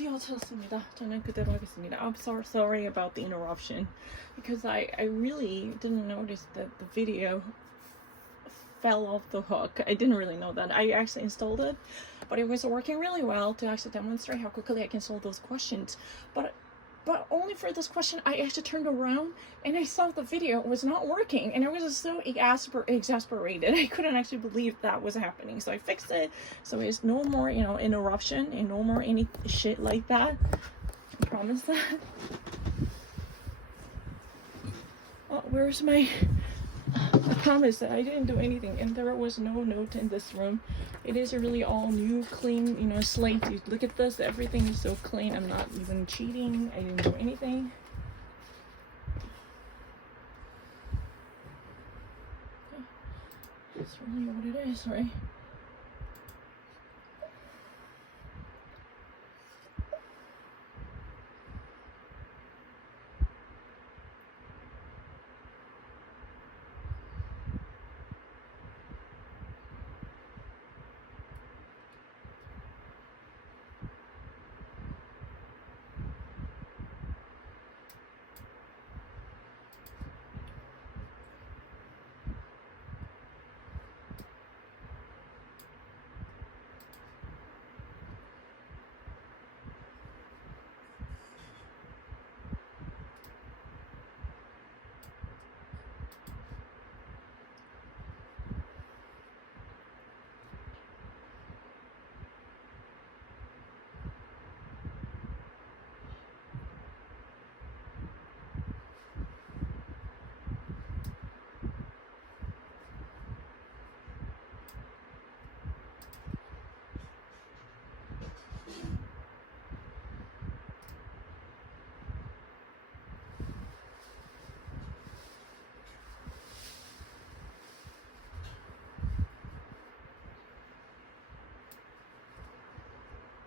드디어 찾았습니다. 저는 그대로 하겠습니다. I'm so sorry about the interruption because I really didn't notice that the video fell off the hook. I didn't really know that. I actually installed it, but it was working really well to actually demonstrate how quickly I can solve those questions. But only for this question, I actually turned around and I saw the video was not working, and I was just so exasperated. I couldn't actually believe that was happening. So I fixed it. So it's no more, you know, interruption and no more any shit like that. I promise that. Oh, where's my... I promise that I didn't do anything, and there was no note in this room. It is really all new, clean, you know, slate. You look at this, everything is so clean. I'm not even cheating. I didn't do anything. That's really what it is, right?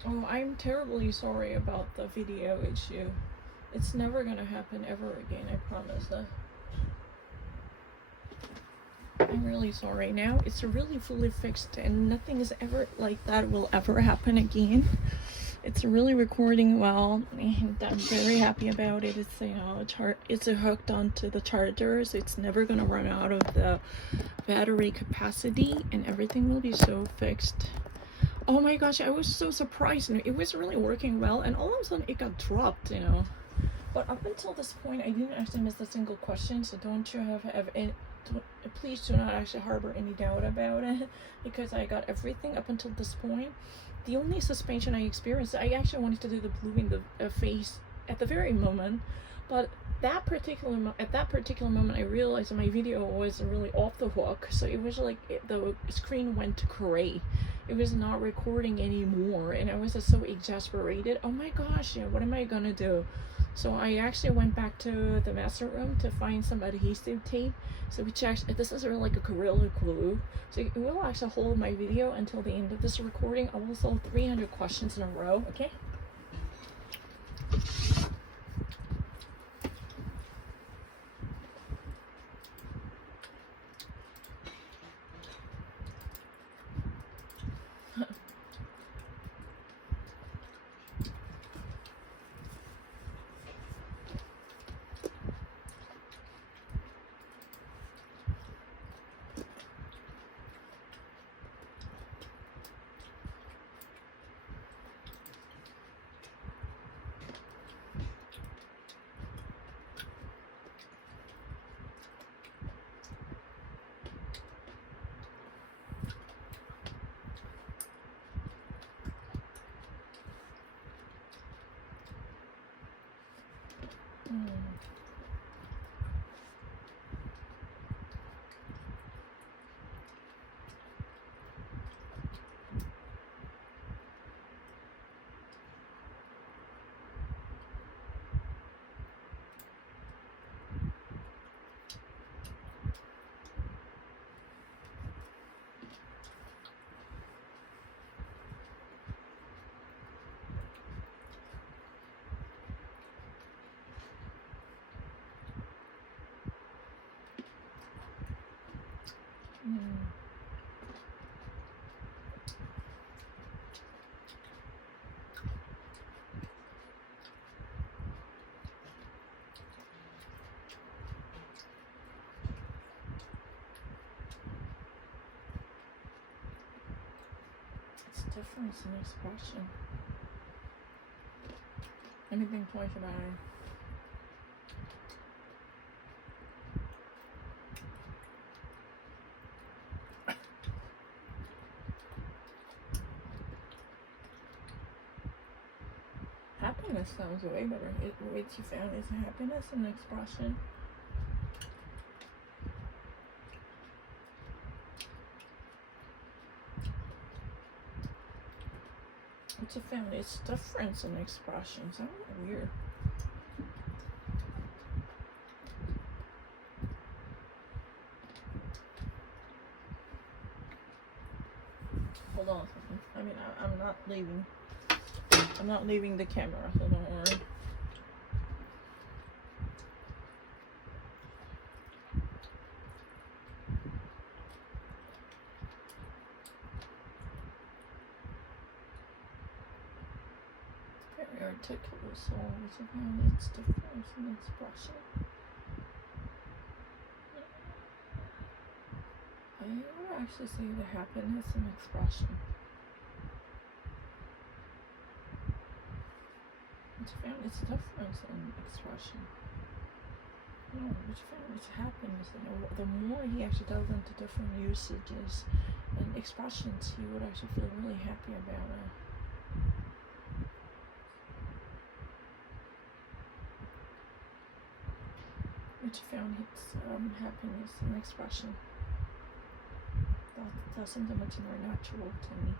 Oh, I'm terribly sorry about the video issue. It's never gonna happen ever again, I promise that. I'm really sorry. Now it's really fully fixed and nothing is ever like that will ever happen again. It's really recording well, and I'm very happy about it. It's, you know, it's hooked onto the charger, so it's never gonna run out of the battery capacity, and everything will be so fixed. Oh my gosh, I was so surprised. It was really working well, and all of a sudden it got dropped, you know. But up until this point, I didn't actually miss a single question, so don't you have any, please do not actually harbor any doubt about it, because I got everything up until this point. The only suspension I experienced, I actually wanted to do the blue in the face at the very moment, but at that particular moment, I realized my video was really off the hook. So it was like the screen went gray. It was not recording anymore, and I was just so exasperated. Oh my gosh, yeah, what am I gonna do? So I actually went back to the master room to find some adhesive tape. So which actually, this is really like a Gorilla Glue. So it will actually hold my video until the end of this recording. I will solve 300 questions in a row, okay? difference in expression. Let me think twice about it. Happiness sounds way better. What you found is happiness an expression. What you found is difference in expression. Sounds weird. Hold on a second. I mean, I'm not leaving. I'm not leaving the camera, so don't worry. Very articulate soul, which again, it's difference in expression. I would actually say the happiness in expression. Which found its difference in expression. No, which found its happiness. The more he actually delved into different usages and expressions, he would actually feel really happy about it. Which found its happiness in expression. That's something much more natural to me.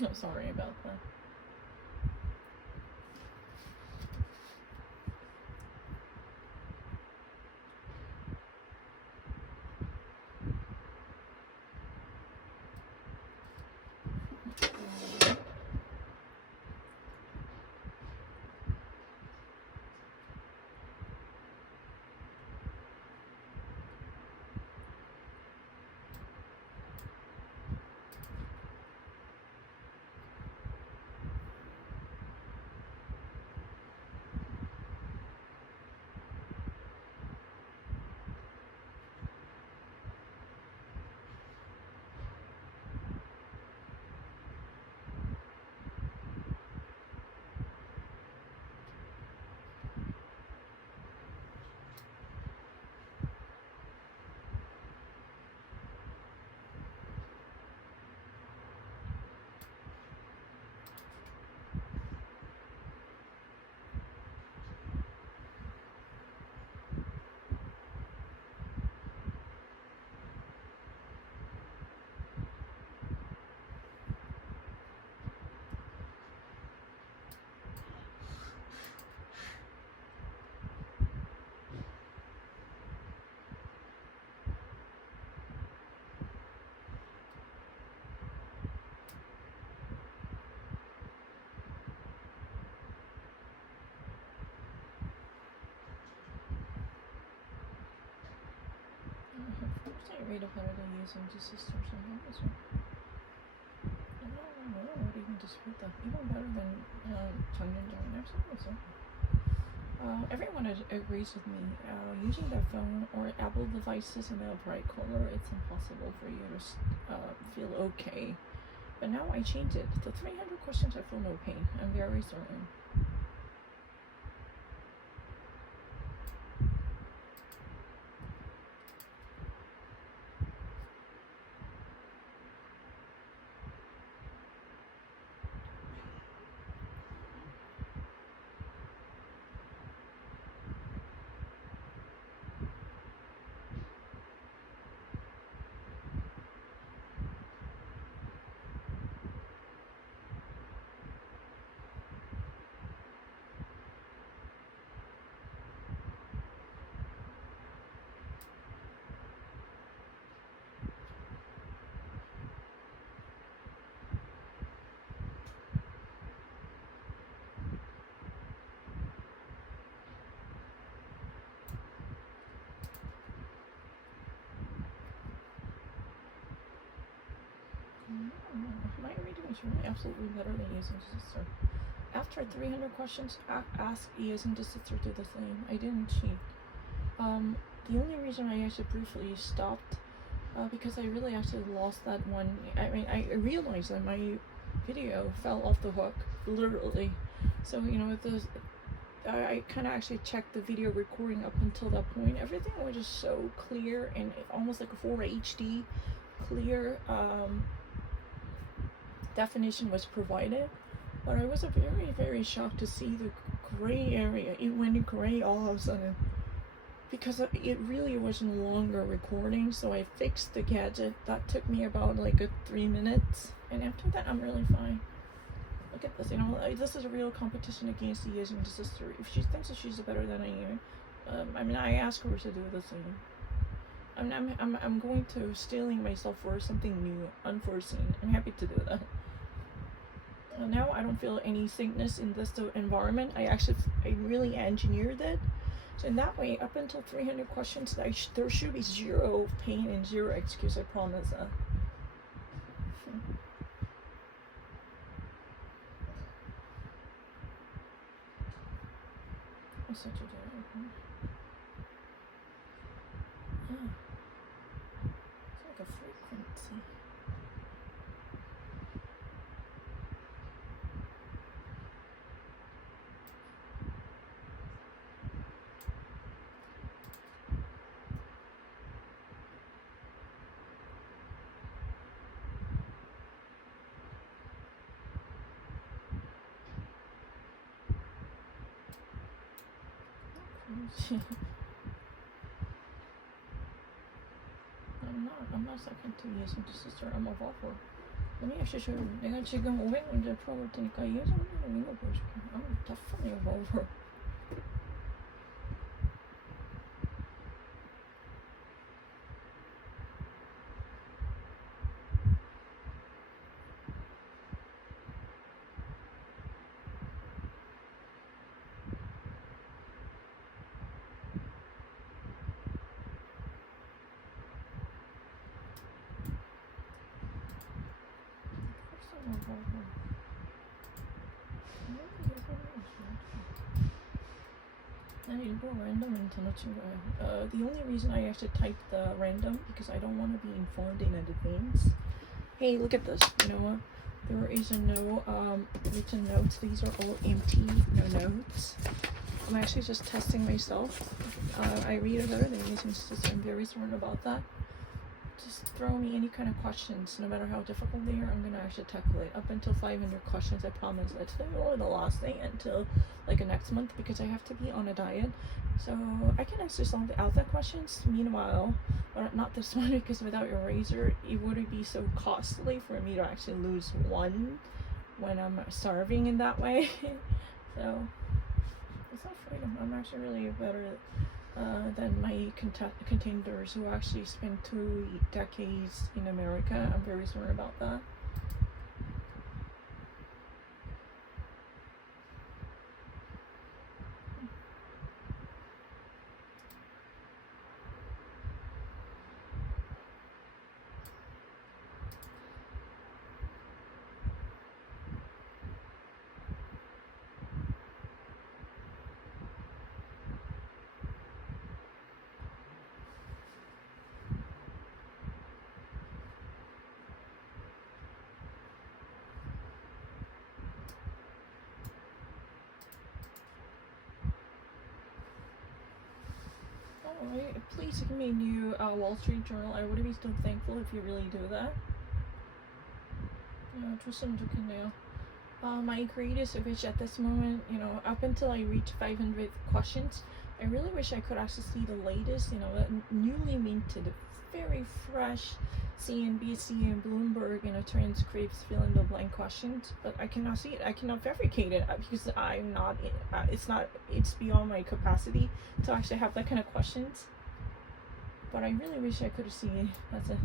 No, sorry about that. I read about it and use them to systems and numbers. I don't know, I would even dispute that. Even better than tongue and doing. Everyone agrees with me. Using the phone or Apple devices in a bright color, it's impossible for you to feel okay. But now I change it. The 300 questions, I feel no pain. I'm very certain. My reading is really absolutely better than using sister. After 300 questions, ask using the sister to the same. I didn't cheat. The only reason I actually briefly stopped, because I really actually lost that one. I mean, I realized that my video fell off the hook, literally. So, you know, I kind of actually checked the video recording up until that point. Everything was just so clear and almost like a 4 HD clear definition was provided. But I was very, very shocked to see the gray area. It went gray all of a sudden. Because it really was no longer recording, so I fixed the gadget. That took me about like 3 minutes. And after that, I'm really fine. Look at this, you know, this is a real competition against the using the sister. If she thinks that she's better than I am, I mean, I ask her to do the same. I'm going to stealing myself for something new, unforeseen. I'm happy to do that. Now I don't feel any sickness in this environment. I really engineered it. So in that way, up until 300 questions, there should be zero pain and zero excuse, I promise that. I'm such a jerk. Oh. It's like a frequency. I'm not second to using the sister. I'm a buffer. Let me actually show you. 내가 지금 500문제 풀어볼 테니까 이 정도로 이거 보여줄게. I'm definitely a buffer. 난 일부러 random은 더 넣친 거예요. The only reason I actually typed the random because I don't want to be informed in advance. Hey, look at this. You know what? There is no written notes. These are all empty, no notes. I'm actually just testing myself. I read it better than using system. I'm very certain about that. Just throw me any kind of questions, no matter how difficult they are. I'm gonna actually tackle it up until 500 questions. I promise. It's or the last day until like next month because I have to be on a diet. So I can actually solve the outside questions. Meanwhile, or not this one because without eraser, it would be so costly for me to actually lose one when I'm starving in that way. So it's not freedom. I'm actually really better than my contenders who actually spent 2 decades in America. I'm very sorry about that. Alright, please give me a new Wall Street Journal. I would be so thankful if you really do that. 줬으면 좋겠네요. My greatest wish at this moment, you know, up until I reach 500 questions, I really wish I could actually see the latest, you know, newly minted, very fresh CNBC and Bloomberg, you know, transcripts fill in the blank questions, but I cannot see it. I cannot fabricate it because I'm not, it's beyond my capacity to actually have that kind of questions. But I really wish I could see it. That's it.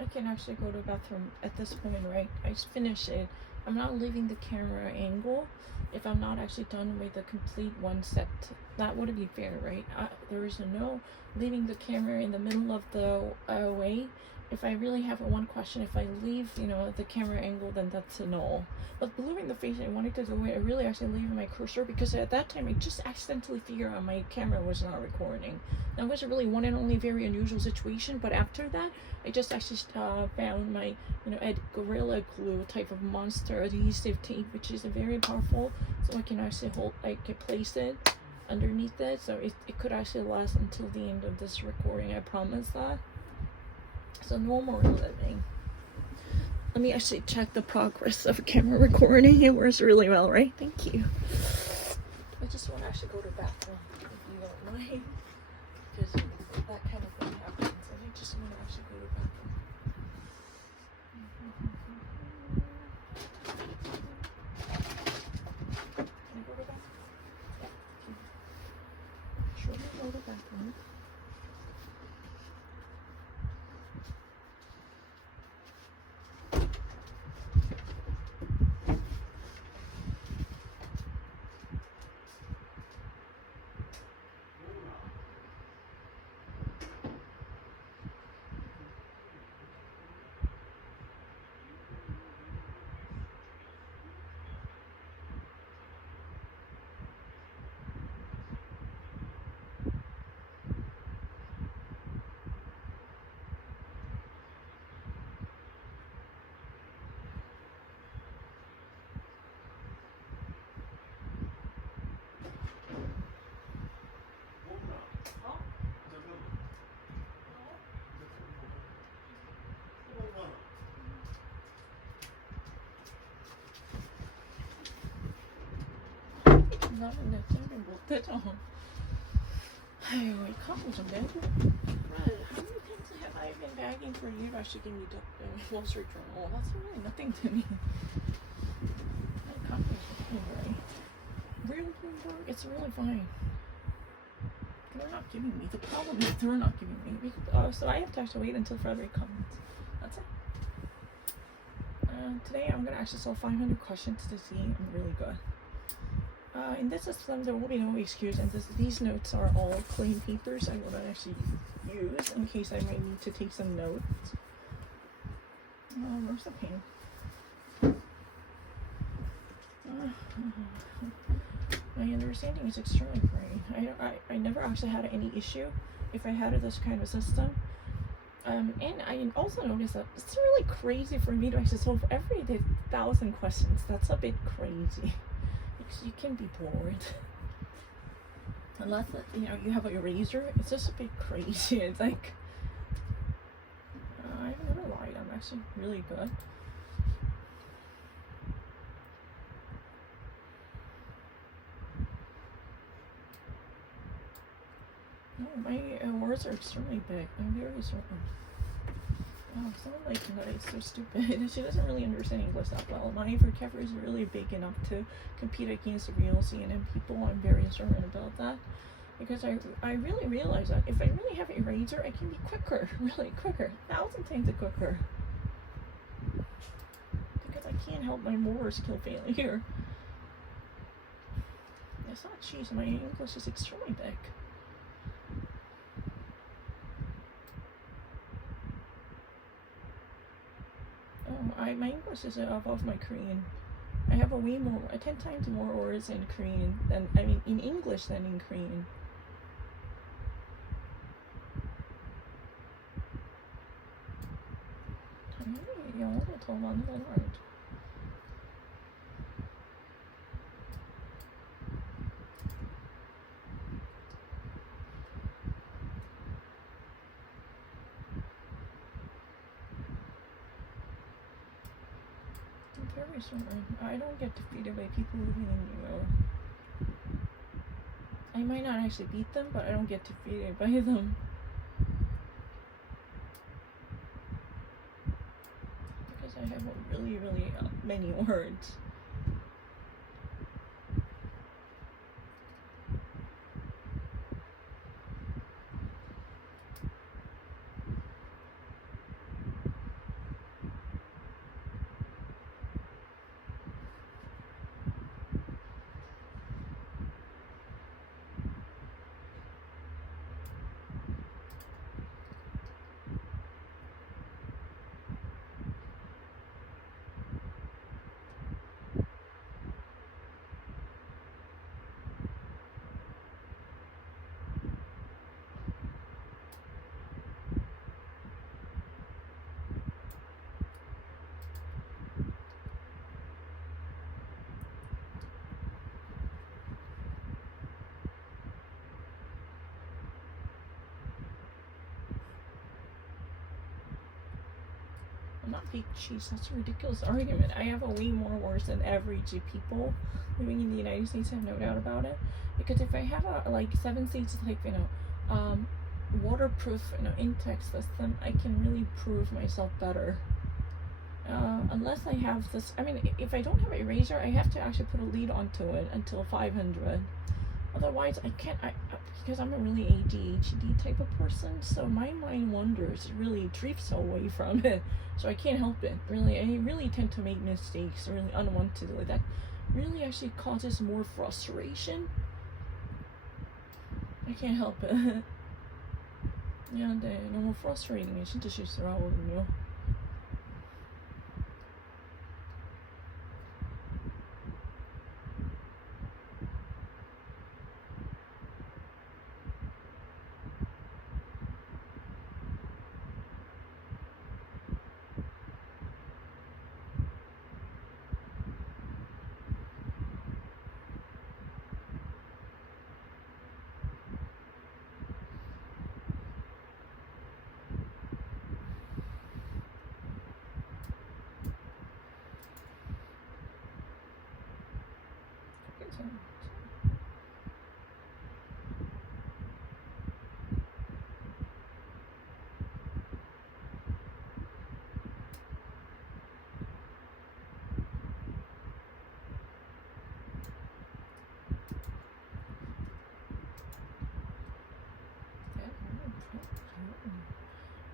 I can actually go to the bathroom at this point, right? I just finished it. I'm not leaving the camera angle if I'm not actually done with the complete one set. That wouldn't be fair, right? There is no leaving the camera in the middle of the way. If I really have one question, if I leave, you know, the camera angle, then that's a no. But blue in the face, I wanted to do it. I really actually leave my cursor because at that time I just accidentally figured out my camera was not recording. That was a really one and only very unusual situation. But after that, I just actually found my, you know, Gorilla Glue type of monster adhesive tape, which is very powerful. So I can actually I can place it underneath it, so it could actually last until the end of this recording. I promise that. So no more living. Let me actually check the progress of camera recording. It works really well, right? Thank you. I just want to actually go to the bathroom, if you don't mind, because that kind of thing happens. I just want to actually go to the bathroom. Can I go to the bathroom? Yeah. Sure, go to the bathroom. 나는 내 쌤을 못해서 아유 이 커플 좀 내고 Brad, how many pens have I been bagging for you? Actually give me the Wall Street Journal. That's really nothing to me. My coffee is right. Real Bloomberg, it's really fine. They're not giving me. The problem is they're not giving me. So I have to actually wait until Frederick comes. That's it. Today I'm gonna actually solve 500 questions to see I'm really good. In this system, there will be no excuse, and these notes are all clean papers I will not actually use in case I might need to take some notes. Where's the pen? My understanding is extremely great. I never actually had any issue if I had this kind of system. And I also noticed that it's really crazy for me to actually solve every 1,000 questions. That's a bit crazy. You can be bored. Unless, you know, you have an eraser, it's just a bit crazy. It's like, I've never lied. I'm actually really good. No, my words are extremely big. I'm very certain. Oh, someone like that is so stupid. She doesn't really understand English that well. My vocabulary is really big enough to compete against the real CNN people. I'm very certain about that. Because I really realize that if I really have a razor, I can be quicker. Really quicker. 1,000 times quicker. Because I can't help my motor skill failure. It's not cheese. My English is extremely big. My English is above my Korean. I have 10 times more words in Korean than, in English than in Korean. 당연히 영어가 더 많은 건 알죠. Very certain. I don't get defeated by people living in New York. I might not actually beat them, but I don't get defeated by them. Because I have really, really many words. I'm not fake cheese. That's a ridiculous argument. I have a way more worse than average people living in the United States. I have no doubt about it. Because if I have a like 7 states like waterproof in-text system, I can really prove myself better. Unless I have this, I mean, if I don't have an eraser, I have to actually put a lead onto it until 500. Otherwise, I can't, because I'm a really ADHD type of person, so my mind wanders, really drifts away from it, so I can't help it, really. I really tend to make mistakes, really unwantedly. That really actually causes more frustration. I can't help it. 야, 근데 너무 frustrating해. 진짜 실수하거든요.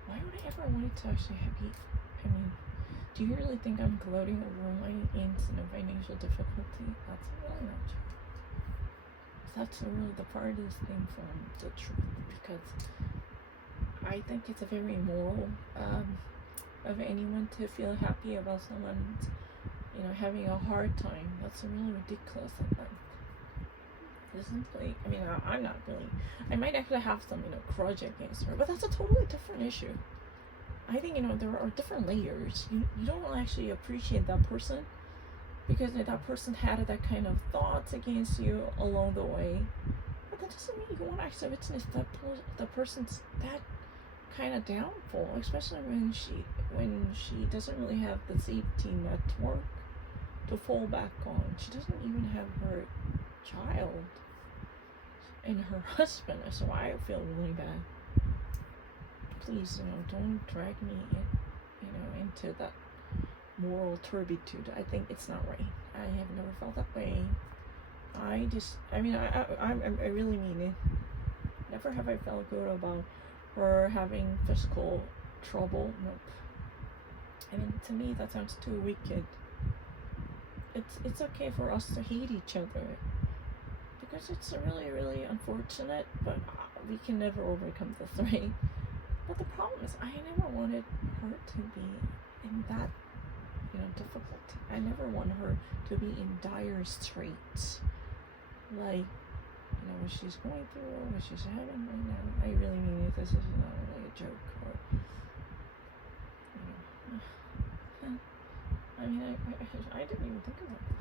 Why would I ever want it to actually be, I mean, do you really think I'm gloating over my aunt's financial difficulty? That's really not true. That's really the farthest thing from the truth, because I think it's a very immoral of anyone to feel happy about someone, having a hard time. That's really ridiculous, I think. Simply, I mean, I'm not really, I might actually have some, grudge against her, but that's a totally different issue. I think, there are different layers. You don't actually appreciate that person because that person had that kind of thoughts against you along the way, but that doesn't mean you want to actually witness that person's that kind of downfall, especially when she doesn't really have the safety network to fall back on. She doesn't even have her child and her husband, so I feel really bad. Please, don't drag me into that moral turpitude. I think it's not right. I have never felt that way. I really mean it. Never have I felt good about her having physical trouble. Nope. I mean, to me, that sounds too wicked. It's okay for us to hate each other, because it's really, really unfortunate, but we can never overcome this, right? But the problem is, I never wanted her to be in that, difficulty. I never want her to be in dire straits, like, what she's going through, or what she's having right now. I really mean it. This is not really a joke, or, I mean, I didn't even think about that.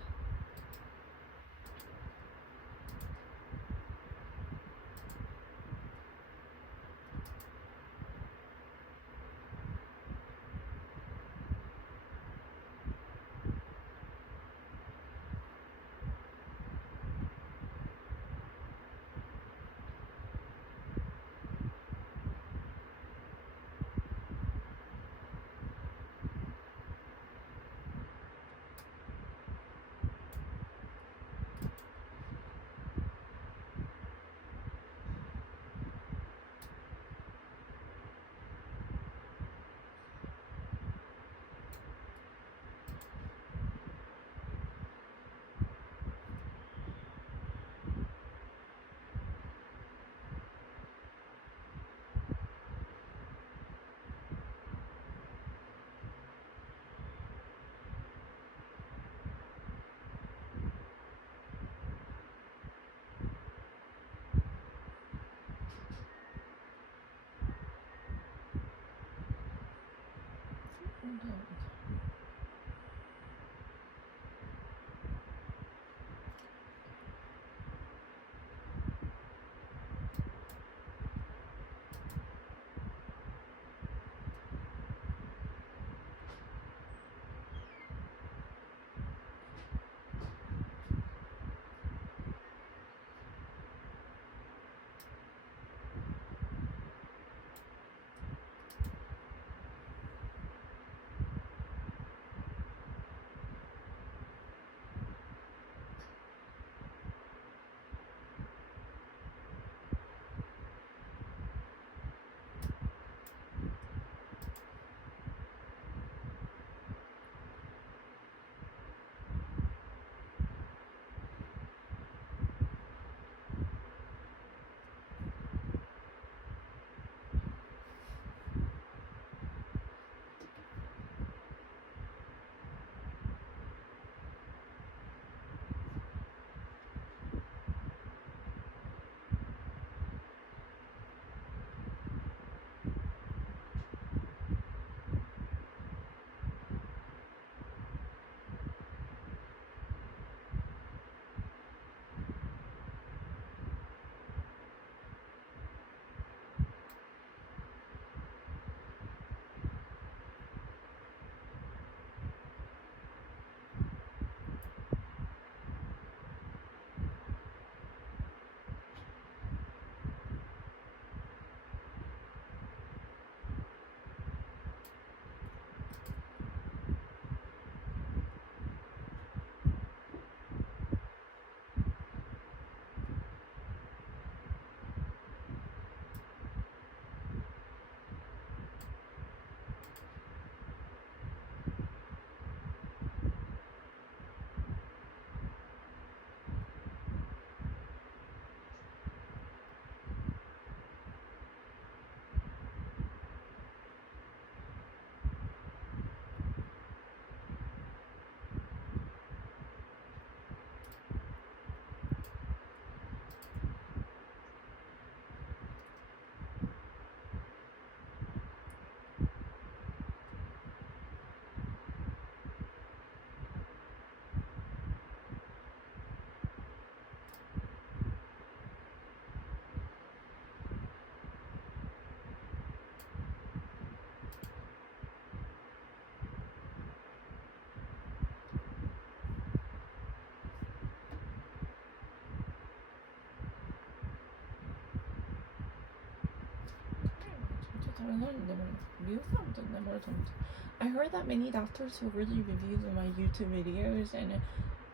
I heard that many doctors who really reviewed my YouTube videos and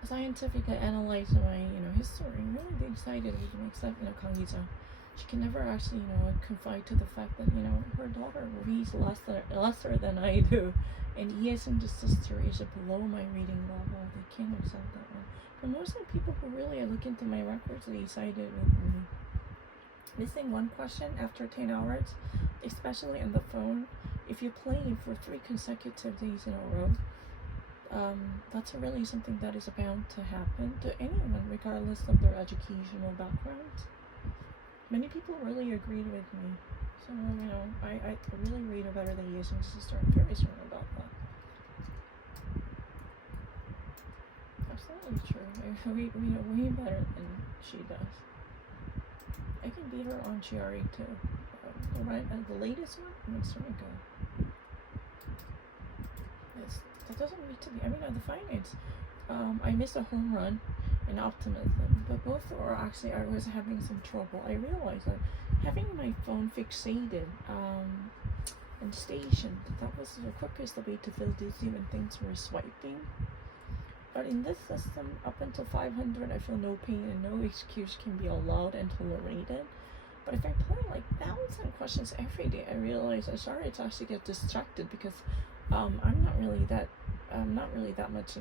scientifically analyzed my, history really big excited with me, except, Kang-Ija. She can never actually, confide to the fact that, her daughter reads lesser than I do. And ESM's sister is below my reading level. They can't accept that one. But most of the people who really look into my records, they cited with me. Missing one question after 10 hours, especially on the phone, if you play for 3 consecutive days in a row, that's really something that is bound to happen to anyone, regardless of their educational background. Many people really agreed with me. So, I really read better than ESM's sister. I'm very certain about that. Absolutely true. I read, way better than she does. I can beat her on Chiari too. The latest one, it's really good. That doesn't need to be. The finance. I missed a home run and optimism, but both are actually, I was having some trouble. I realized that having my phone fixated and stationed, that was the quickest way to feel dizzy when things were swiping. But in this system, up until 500, I feel no pain and no excuse can be allowed and tolerated. But if I play like 1,000 questions every day, I realize I started to actually get distracted because I'm not really that much,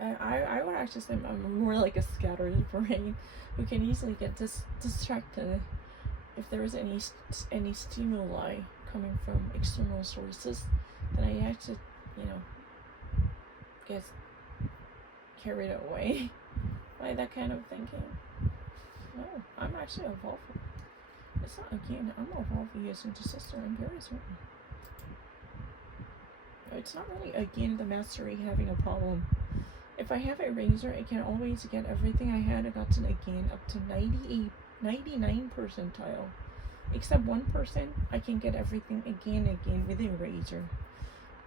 I would actually say I'm more like a scattered brain who can easily get distracted if there is any stimuli coming from external sources. Then I actually, get carried away by that kind of thinking. No, I'm actually evolving. It's not again, I'm evolving as into sister. I'm very certain. It's not really again the mastery having a problem. If I have a razor, I can always get everything I had gotten again up to 99 percentile. Except 1%, I can get everything again with a razor.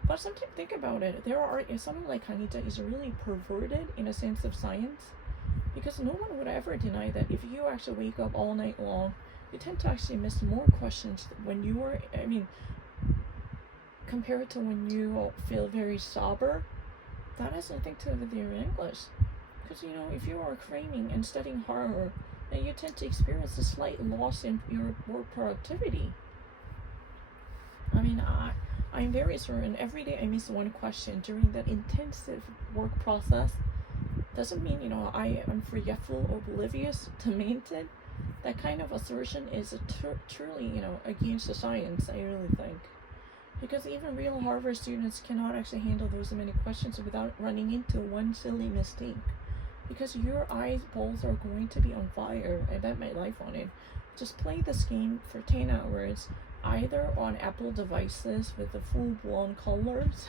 But sometimes think about it. There are, if someone like Kang-Ija is really perverted in a sense of science, because no one would ever deny that if you actually wake up all night long, you tend to actually miss more questions when you are, compared to when you feel very sober. That has nothing to do with your English. Because, if you are cramming and studying horror, then you tend to experience a slight loss in your work productivity. I'm very certain every day I miss one question during that intensive work process. Doesn't mean, I am forgetful or oblivious, demented. That kind of assertion is truly, against the science, I really think. Because even real Harvard students cannot actually handle those many questions without running into one silly mistake. Because your eyeballs are going to be on fire. I bet my life on it. Just play this game for 10 hours, either on Apple devices with the full-blown colors,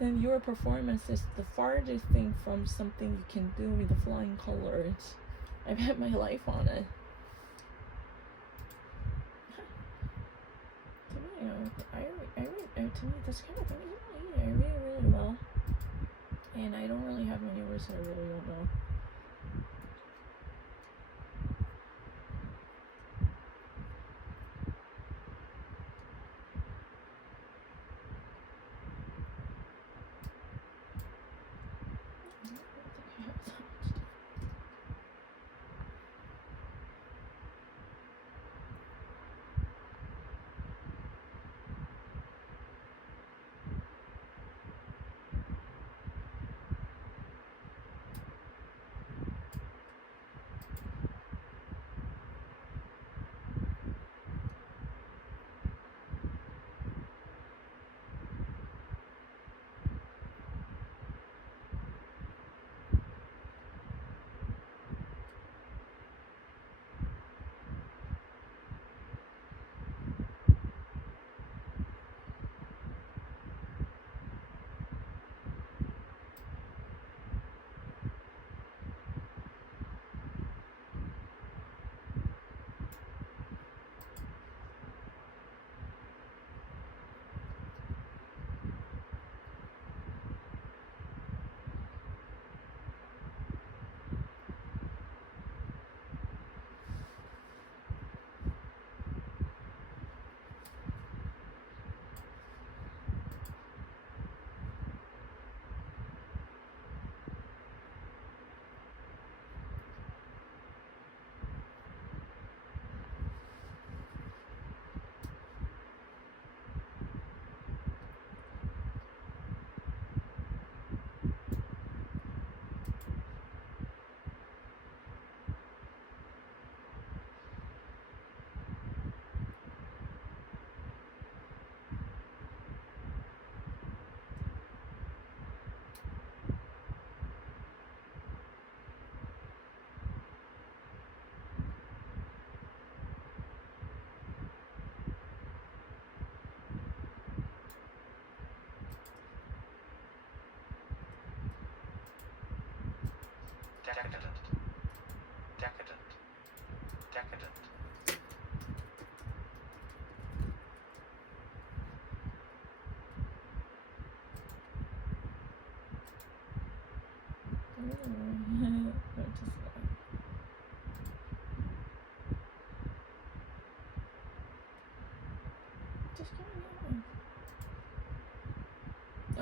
then your performance is the farthest thing from something you can do with the flying colors. I bet my life on it. To me, this kind of thing is really, I read it really well. And I don't really have many words that I really don't know.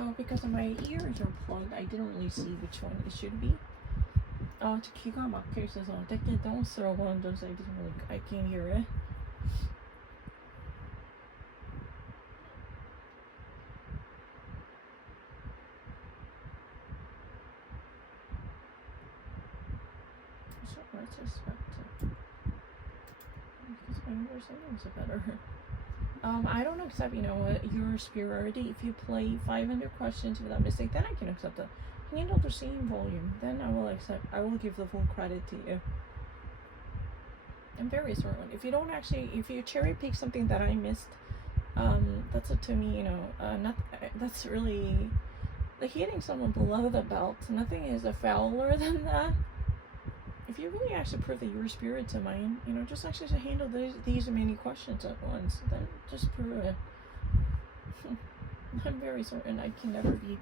Oh, because my ears are plugged, I didn't really see which one it should be. 기가 막혀 있어서 don't throw one of those. I can't hear it. So let's expect because my English is better. I don't accept, your superiority. If you play 500 questions without mistake, then I can accept it. Handle the same volume, then I will give the full credit to you. I'm very certain. If you cherry pick something that I missed, that's up to me, that's really, like hitting someone below the belt. Nothing is a fouler than that. If you really actually prove that you're a spirit to mine, just actually handle these many questions at once, then just prove it. I'm very certain I can never be,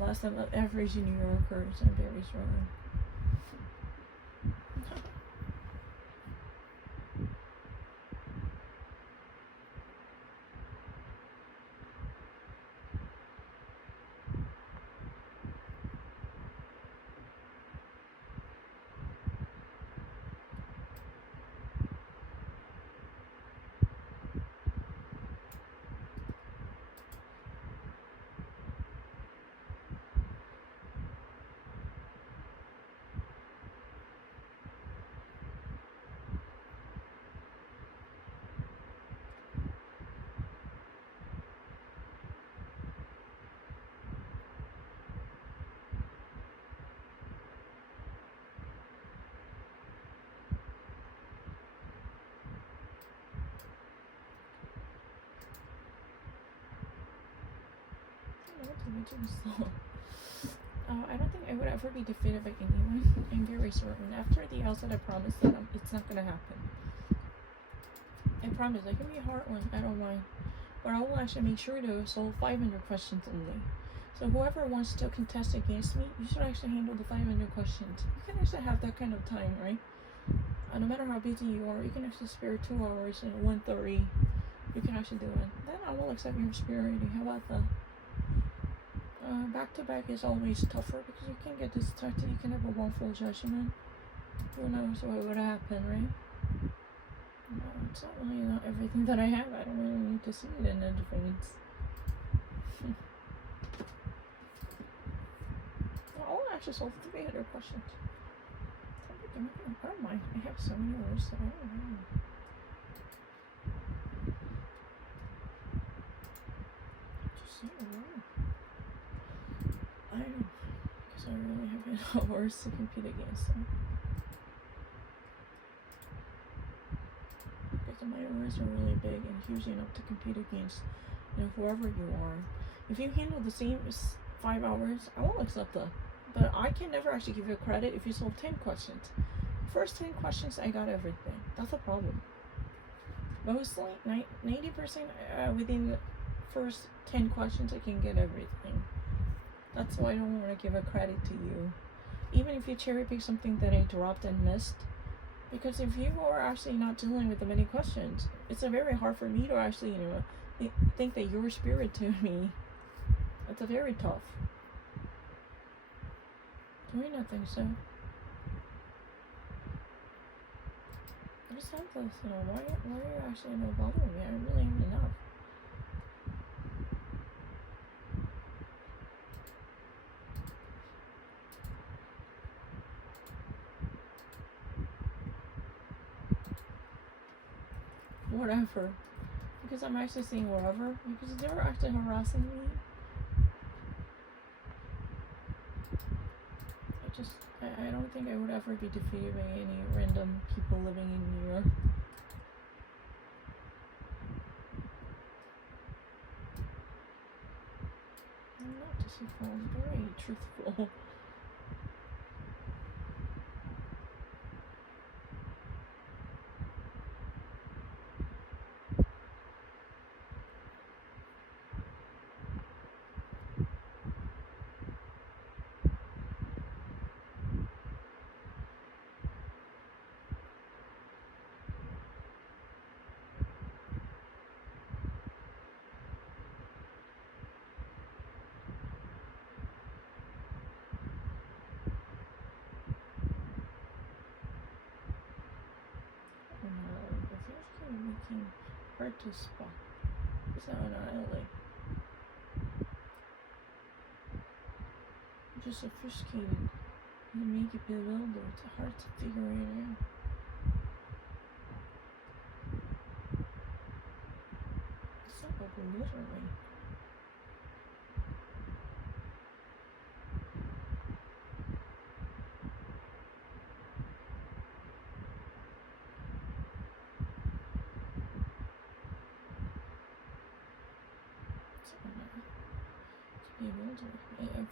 less than the average New Yorkers. I'm very certain. I don't think I would ever be defeated by anyone. I'm very certain. After the LSAT, I promise that it's not gonna happen. I promise. It can be a hard one. I don't mind, but I will actually make sure to solve 500 questions only. So whoever wants to contest against me, you should actually handle the 500 questions. You can actually have that kind of time, right? No matter how busy you are, you can actually spare 2 hours and 1:30. You can actually do it. Then I will accept your superiority. How about that? Back to back is always tougher because you can get distracted. You can have a wrongful judgment. Who knows what would happen, right? No, it's not really not everything that I have. I don't really need to see it in advance. I'll actually solve 300 questions. I don't mind. I have so many words that I don't know. Just say a word. I know, because I really have enough words to compete against them. Because my words are really big and huge enough to compete against, whoever you are. If you handle the same 5 hours, I will accept that. But I can never actually give you credit if you solve 10 questions. First 10 questions, I got everything. That's a problem. Mostly, 90% within the first 10 questions, I can get everything. That's why I don't want to give a credit to you. Even if you cherry pick something that I dropped and missed. Because if you are actually not dealing with the many questions, it's very hard for me to actually, think that you're a spirit to me. It's very tough. Do we not think so? I just have this, why are you actually not bothering me? I really am enough. Whatever. Because I'm actually saying whatever. Because they're actually harassing me. I don't think I would ever be defeated by any random people living in New York. I'm not deceitful, I'm very truthful. Cartesian is annihilate. Just obfuscated and make it bewildered. It's hard to figure it out. It's not like literally.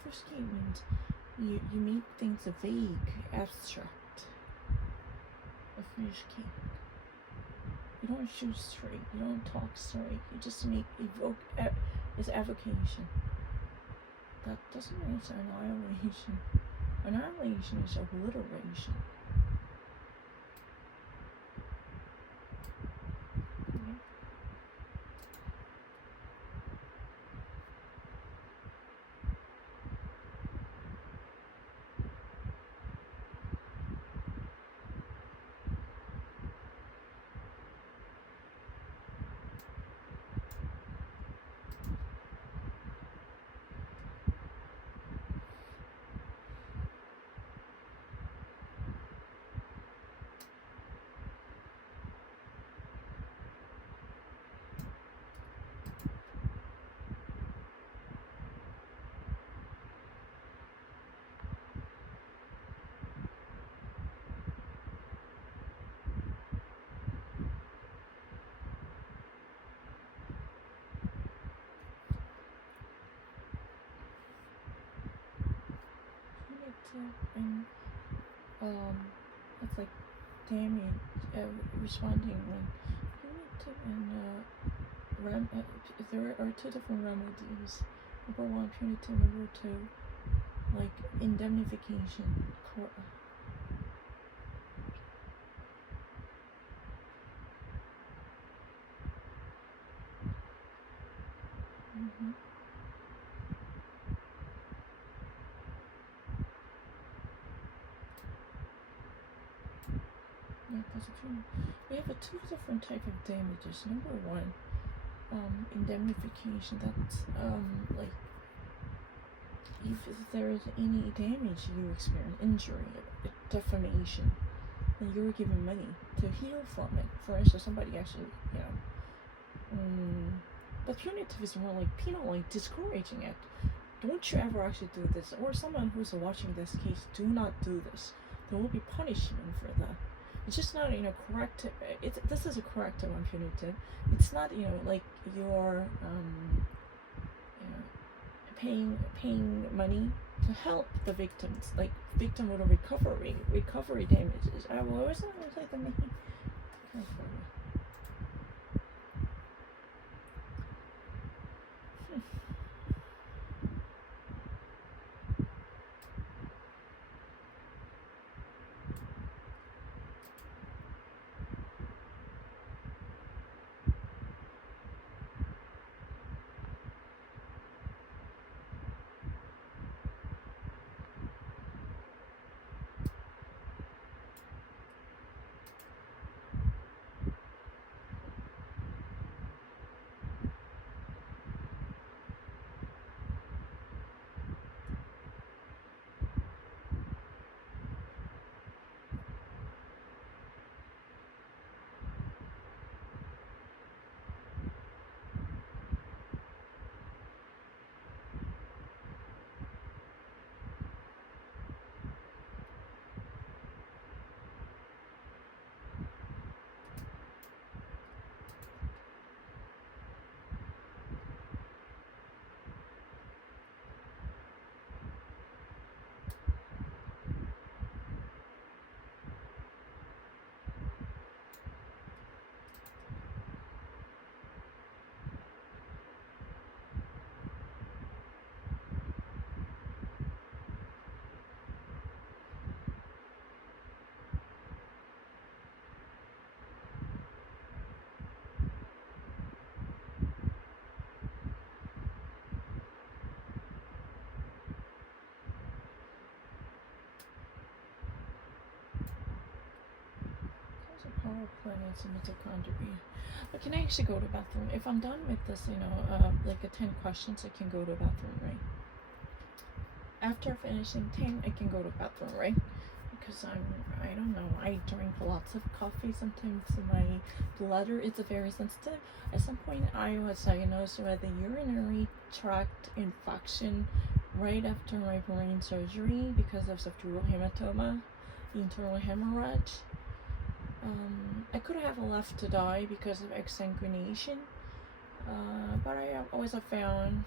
Obfuscate means you make things vague, abstract. Obfuscate. You don't shoot straight. You don't talk straight. You just evoke. It's avocation. That doesn't mean it's annihilation. Annihilation is obliteration. And it's like damage, responding when punitive and there are two different remedies. Number one, punitive. Number two, like indemnification. We have two different type of damages. Number one, indemnification. That's like if there is any damage you experience, injury, defamation, and you're given money to heal from it. For instance, somebody actually, but punitive is more like penal, like discouraging it. Don't you ever actually do this? Or someone who's watching this case, do not do this. There will be punishment for that. It's just not, corrective. This is a corrective on punitive. It's not, like you're, paying money to help the victims, like victim with a recovery damages. I will always like the name. planets and mitochondria. But can I actually go to the bathroom? If I'm done with this, like the 10 questions, I can go to the bathroom, right? After finishing 10, I can go to the bathroom, right? Because I don't know, I drink lots of coffee. Sometimes my bladder is very sensitive. At some point, I was diagnosed with a urinary tract infection right after my brain surgery because of subdural hematoma, internal hemorrhage. I could have left to die because of exsanguination, but I always have found,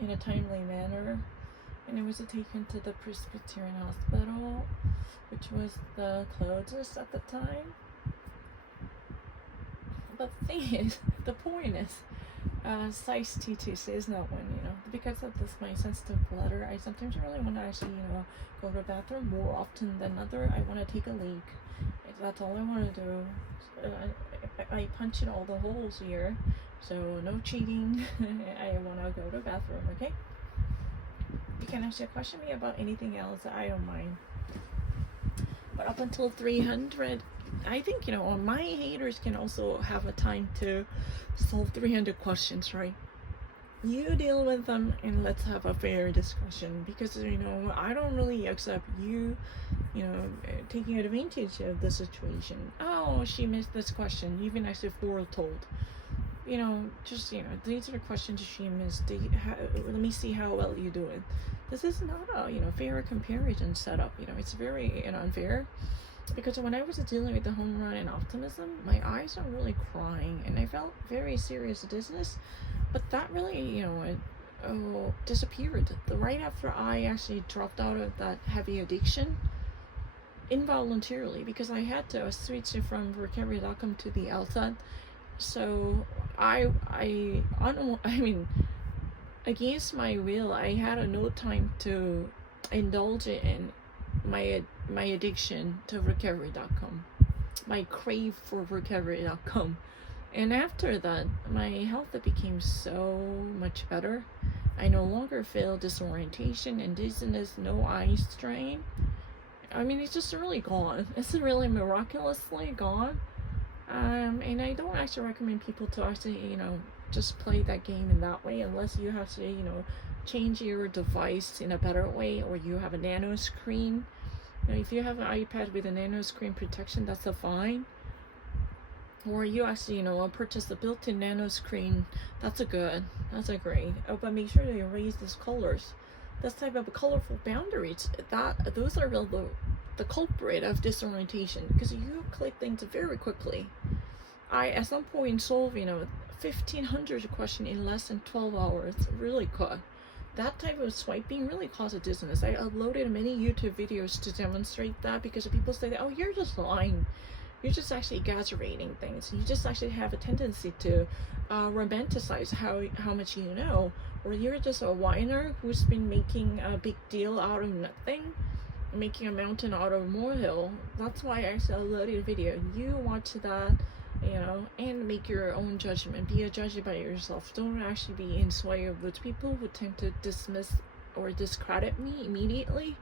in a timely manner, and I was taken to the Presbyterian hospital, which was the closest at the time. But the thing is, the point is, cited is not one, because of this, my sensitive bladder, I sometimes really want to actually, go to the bathroom more often than other. I want to take a leak. That's all I want to do. I punch in all the holes here, so no cheating. I want to go to the bathroom, okay? You can actually question me about anything else, I don't mind. But up until 300, I think, my haters can also have a time to solve 300 questions, right? You deal with them and let's have a fair discussion, because, I don't really accept you, taking advantage of the situation. Oh, she missed this question, even as if foretold. Just, these are the questions she missed. Let me see how well you do it. This is not a, fair comparison setup. It's very unfair. Because when I was dealing with the home run and optimism, my eyes are really crying, and I felt very serious dizziness. But that really, disappeared. Right after I actually dropped out of that heavy addiction, involuntarily, because I had to switch from recovery.com to the LSAT. So against my will, I had no time to indulge in my addiction to recovery.com, my crave for recovery.com. And after that, my health became so much better. I no longer feel disorientation and dizziness, no eyestrain. It's just really gone. It's really miraculously gone. And I don't actually recommend people to actually, just play that game in that way, unless you have to, change your device in a better way, or you have a nano screen. If you have an iPad with a nano screen protection, that's fine. Or you actually, purchase a built-in nano screen, that's a great. But make sure that you erase those colors. This type of colorful boundaries, those are the culprit of disorientation, because you click things very quickly. I at some point solved 1,500 questions in less than 12 hours, really quick. That type of swiping really causes dizziness. I uploaded many YouTube videos to demonstrate that, because people say that, oh, you're just lying. You're just actually exaggerating things. You just actually have a tendency to romanticize how much you know, or you're just a whiner who's been making a big deal out of nothing, making a mountain out of a molehill. That's why I actually uploaded a video. You watch that, and make your own judgment. Be a judge by yourself. Don't actually be in sway of those people who tend to dismiss or discredit me immediately.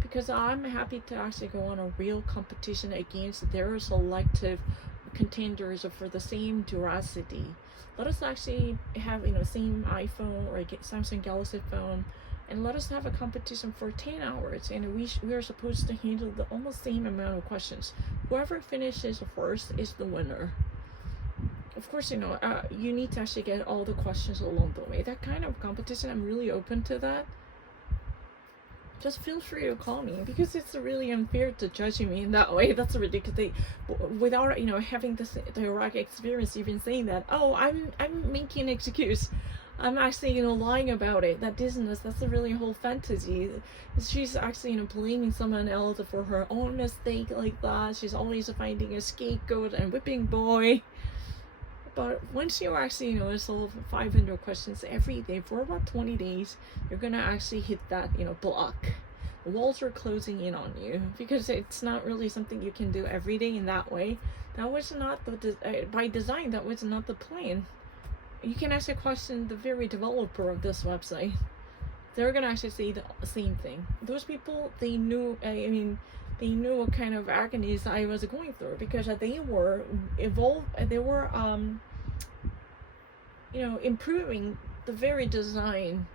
Because I'm happy to actually go on a real competition against their selective contenders for the same duracity. Let us actually have, same iPhone or Samsung Galaxy phone, and let us have a competition for 10 hours, and we are supposed to handle the almost same amount of questions. Whoever finishes first is the winner. Of course, you need to actually get all the questions along the way. That kind of competition, I'm really open to that. Just feel free to call me, because it's really unfair to judge me in that way. That's ridiculous. Without having this direct experience, even saying that, oh, I'm making an excuse. I'm actually lying about it. That dizziness, that's a really whole fantasy. She's actually blaming someone else for her own mistake like that. She's always finding a scapegoat and whipping boy. But once you actually solve 500 questions every day for about 20 days, you're gonna actually hit that block. The walls are closing in on you, because it's not really something you can do every day in that way. That was not by design. That was not the plan. You can actually question the very developer of this website. They're gonna actually say the same thing. Those people, they knew. They they knew what kind of agonies I was going through, because they were improving the very design.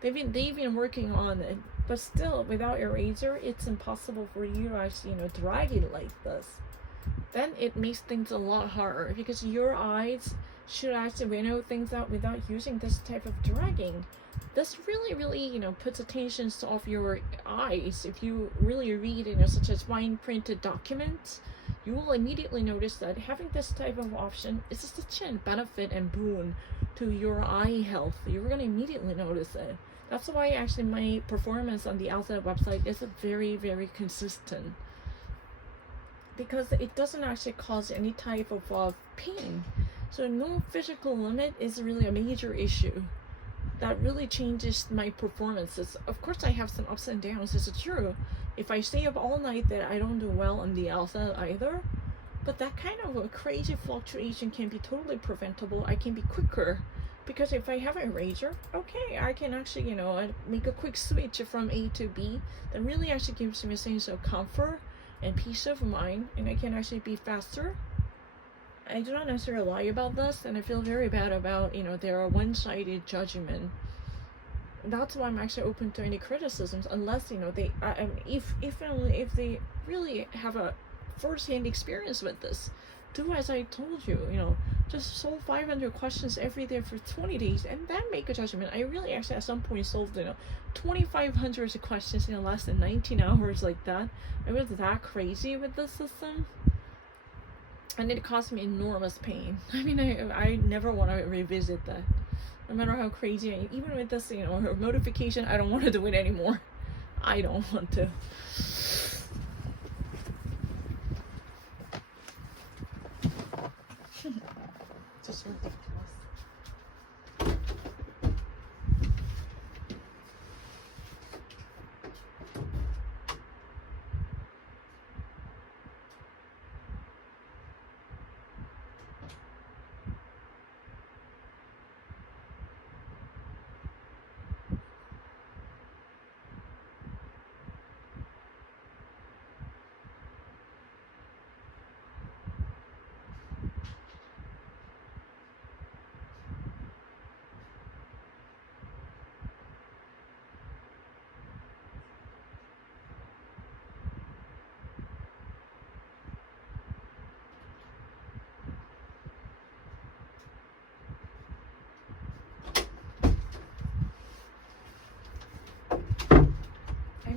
They've been working on it, but still, without eraser, it's impossible for you to actually, drag it like this. Then it makes things a lot harder, because your eyes should actually winnow things out without using this type of dragging. This really, puts attention off your eyes. If you really read, such as fine printed documents, you will immediately notice that having this type of option is such a benefit and boon to your eye health. You're going to immediately notice it. That's why actually my performance on the LSAT website is very, very consistent, because it doesn't actually cause any type of pain. So no physical limit is really a major issue. That really changes my performances. Of course, I have some ups and downs, it's true. If I stay up all night, that I don't do well on the LSAT either. But that kind of a crazy fluctuation can be totally preventable. I can be quicker, because if I have an eraser, okay, I can actually, make a quick switch from A to B. That really actually gives me a sense of comfort and peace of mind, and I can actually be faster. I do not necessarily lie about this, and I feel very bad about, their one-sided judgment. That's why I'm actually open to any criticisms, unless, if they really have a first-hand experience with this. Do as I told you, just solve 500 questions every day for 20 days, and then make a judgment. I really actually at some point solved, 2,500 questions in less than 19 hours like that. I was that crazy with this system. And it caused me enormous pain. I mean, I never want to revisit that. No matter how crazy I am. Even with this, notification, I don't want to do it anymore. I don't want to. Just ridiculous.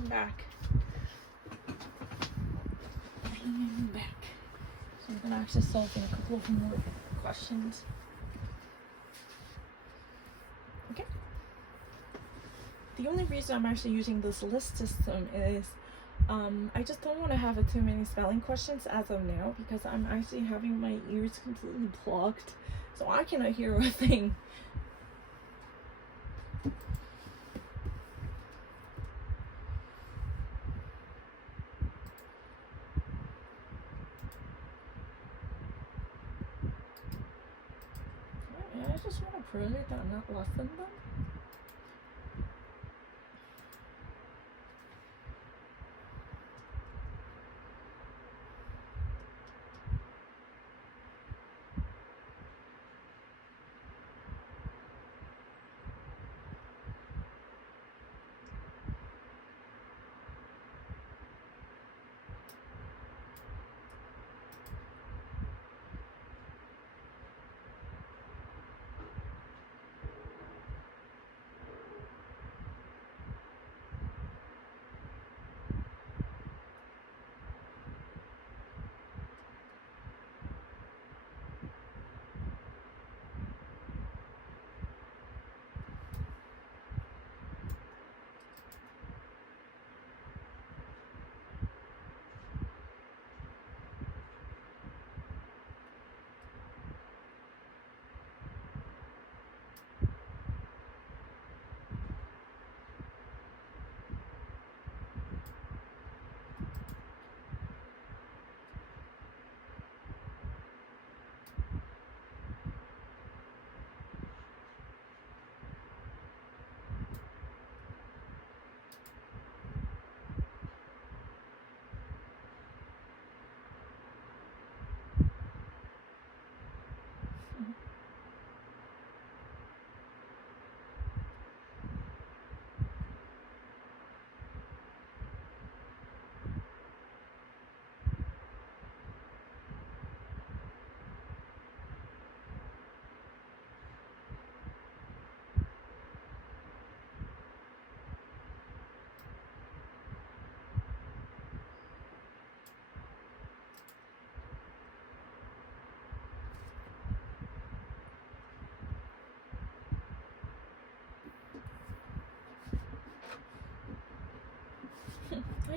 Back. I'm back. So I'm gonna actually solve a couple of more questions. Okay. The only reason I'm actually using this list system is I just don't want to have too many spelling questions as of now, because I'm actually having my ears completely blocked, so I cannot hear a thing. I just want to prove it that I'm not less than them.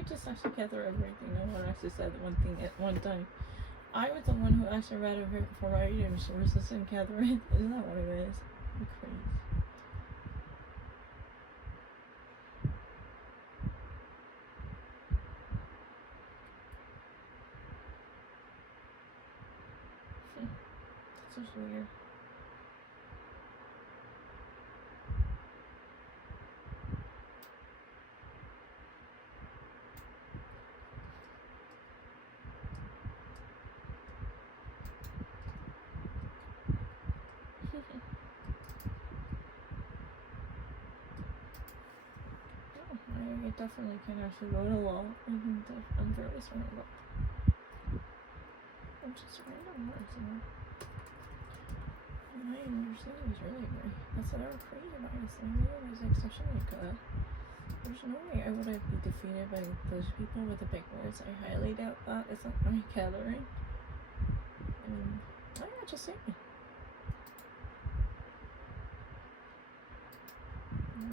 I just actually gather everything. No one actually said one thing at one time. I was the one who actually read a variety of sources and gathered it. Isn't that what it is? I'm crazy. That's just weird. I definitely can actually go to law. I'm very sorry about that. I'm just random words, you know. My understanding is really great. That's what I was crazy about this. I knew it was exceptionally good. There's no way I would have been defeated by those people with the big words. I highly doubt that. It's not my gathering. I am just saying.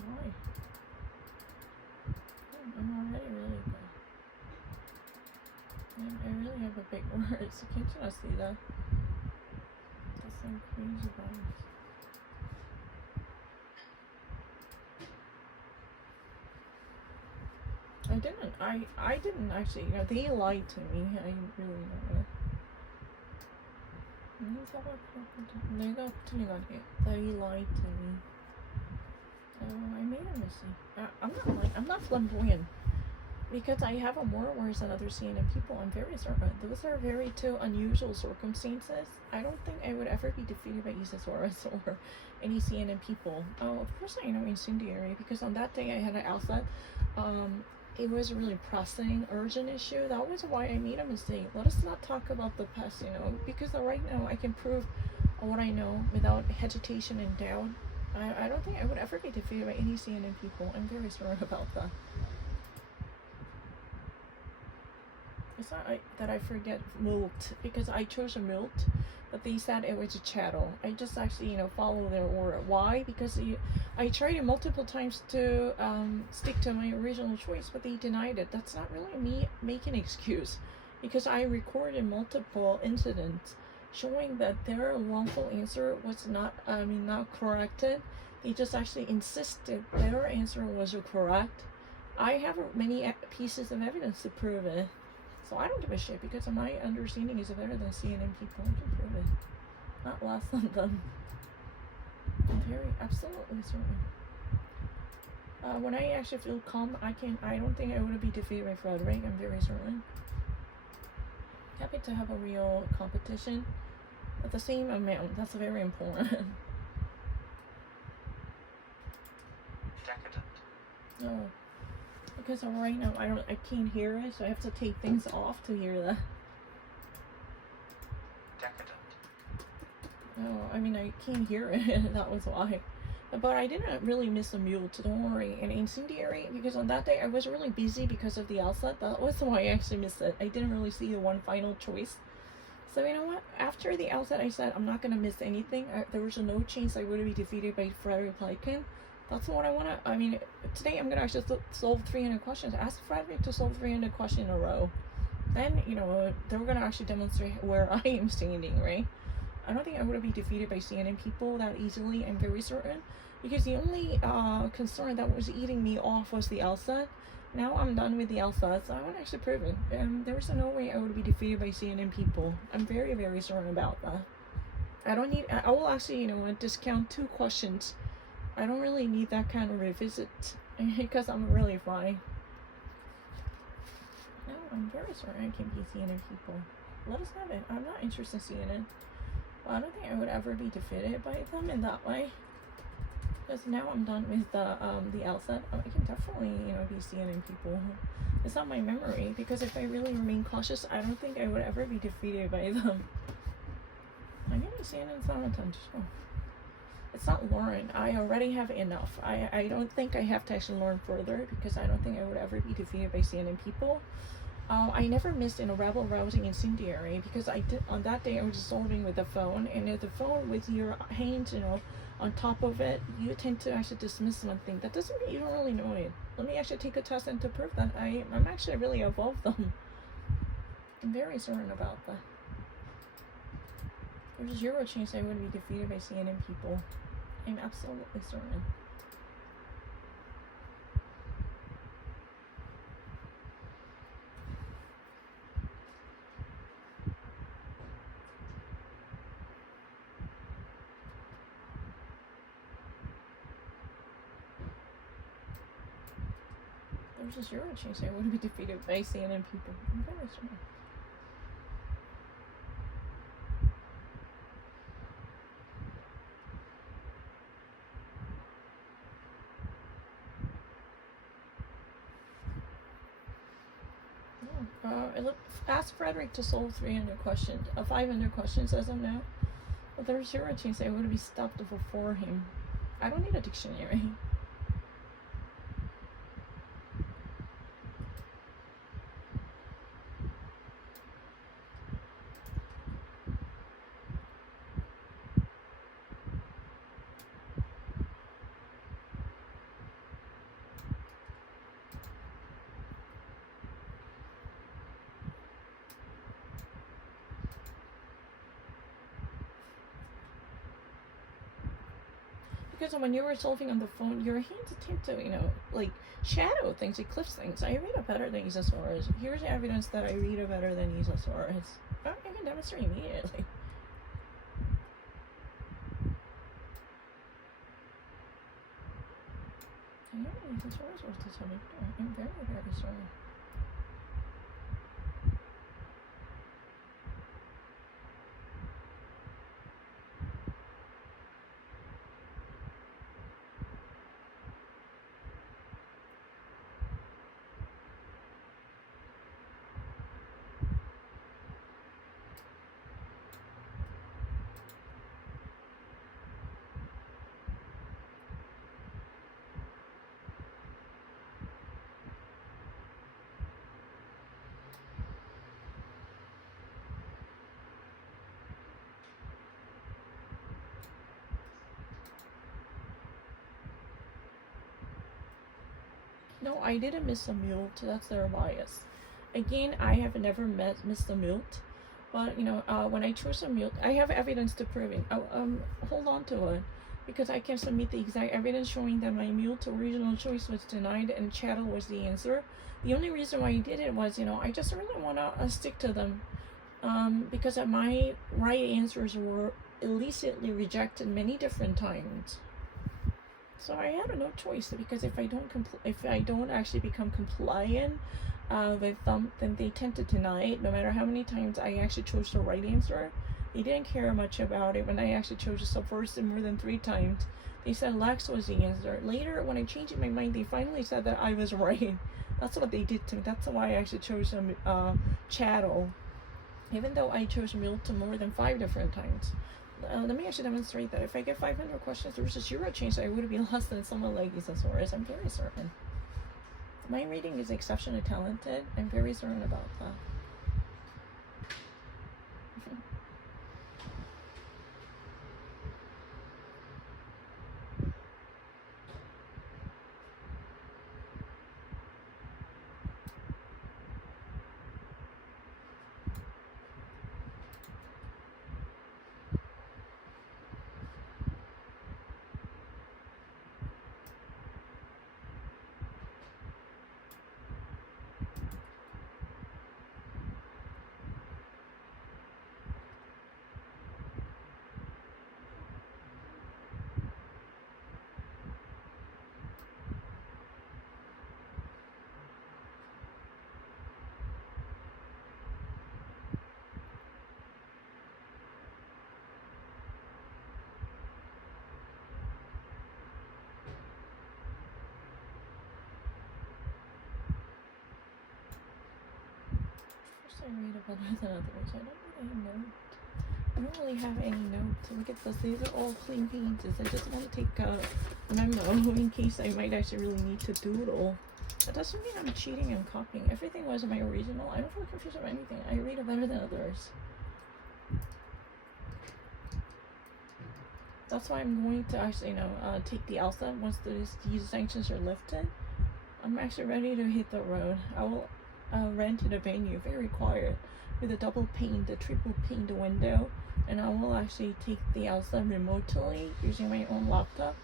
Why? I'm already really good. I really have a big word, so can't you not see that? That's so crazy about it. I didn't actually, you know, they lied to me. I really know it. They lied to me. I made a mistake. I'm not flamboyant. Because I have more words than other CNN people. I'm very certain. Those are very two unusual circumstances. I don't think I would ever be defeated by Isasaurus or any CNN people. Oh, of course I know incendiary, because on that day I had an LSAT. It was a really pressing, urgent issue. That was why I made a mistake. Let us not talk about the past, you know, because right now I can prove what I know without hesitation and doubt. I don't think I would ever be defeated by any CNN people. I'm very sorry about that. It's not that I forget milked, because I chose a milked, but they said it was a chattel. I just actually, you know, follow their order. Why? Because I tried it multiple times to stick to my original choice, but they denied it. That's not really me making an excuse, because I recorded multiple incidents showing that their wrongful answer was not corrected. They just actually insisted their answer was correct. I have many pieces of evidence to prove it. So I don't give a shit, because my understanding is better than CNN people. I can prove it. Not less than them. I'm very absolutely certain. When I actually feel calm, I don't think I would be defeated by Frederick. I'm very certain. Happy to have a real competition at the same amount. That's very important. Decadent. No. Because right now I can't hear it, so I have to take things off to hear that. Decadent. No, I mean I can't hear it. That was why. But I didn't really miss a mule, don't worry. And incendiary, because on that day I was really busy because of the LSAT. That was why I actually missed it. I didn't really see the one final choice. So you know what? After the LSAT, I said I'm not gonna miss anything. There was no chance I would be defeated by Frederick Lycan. That's what I want to, I mean, today I'm going to actually solve 300 questions. Ask Frederick to solve 300 questions in a row. Then, you know, they're going to actually demonstrate where I am standing, right? I don't think I would be defeated by CNN people that easily, I'm very certain. Because the only concern that was eating me off was the LSAT. Now I'm done with the LSAT, so I want to actually prove it. There's no way I would be defeated by CNN people. I'm very, very certain about that. I will actually, you know, discount 2 questions. I don't really need that kind of revisit, because I'm really fine. No, I'm very sorry I can't be CNN people. Let us have it. I'm not interested in CNN. Well, I don't think I would ever be defeated by them in that way. Because now I'm done with the LSAT. I can definitely, you know, be CNN people. It's not my memory, because if I really remain cautious, I don't think I would ever be defeated by them. I'm gonna be CNN Solomon. It's not learn. I already have enough. I don't think I have to actually learn further, because I don't think I would ever be defeated by CNN people. I never missed in a rebel rousing incendiary, because I did on that day I was just solving with the phone, and if the phone with your hands, you know, on top of it, you tend to actually dismiss something. That doesn't mean you don't really know it. Let me actually take a test and to prove that I'm actually really above them. I'm very certain about that. There's zero chance I would be defeated by CNN people. I'm absolutely certain. There's a zero chance I would be defeated by CNN people. I'm very certain. Ask Frederick to solve 300 questions, 500 questions as of now. But there's zero chance I would be stopped before him. I don't need a dictionary. Because when you were solving on the phone, your hands tend to, you know, like shadow things, eclipse things. I read it better than Isasaurus. Here's evidence that I read it better than Isasaurus. I can demonstrate immediately. I know Isasaurus was to some extent. I'm very, very sorry. No, I didn't miss a mute. That's their bias. Again, I have never missed a mute. But, you know, when I chose a mute, I have evidence to prove it. Hold on to it. Because I can submit the exact evidence showing that my mute original choice was denied and chattel was the answer. The only reason why I did it was, you know, I just really want to stick to them. Because my right answers were illicitly rejected many different times. So I had no choice, because if I don't actually become compliant with them, then they tend to deny it. No matter how many times I actually chose the right answer, they didn't care much about it. When I actually chose the subversive more than 3 times, they said Lex was the answer. Later, when I changed my mind, they finally said that I was right. That's what they did to me. That's why I actually chose chattel, even though I chose Milton more than 5 different times. Let me actually demonstrate that if I get 500 questions, there's a zero chance I would be less than someone like Isasaurus. I'm very certain. My reading is exceptionally talented. I'm very certain about that. I read about it than others. I don't really have any notes. Look at this. These are all clean pages. I just want to take a memo in case I might actually really need to doodle. That doesn't mean I'm cheating and copying. Everything was my original. I don't feel confused about anything. I read it better than others. That's why I'm going to actually, take the LSAT once these sanctions are lifted. I'm actually ready to hit the road. I will rent in a venue, very quiet, with a double paned, a triple paned window, and I will actually take the LSAT remotely using my own laptop.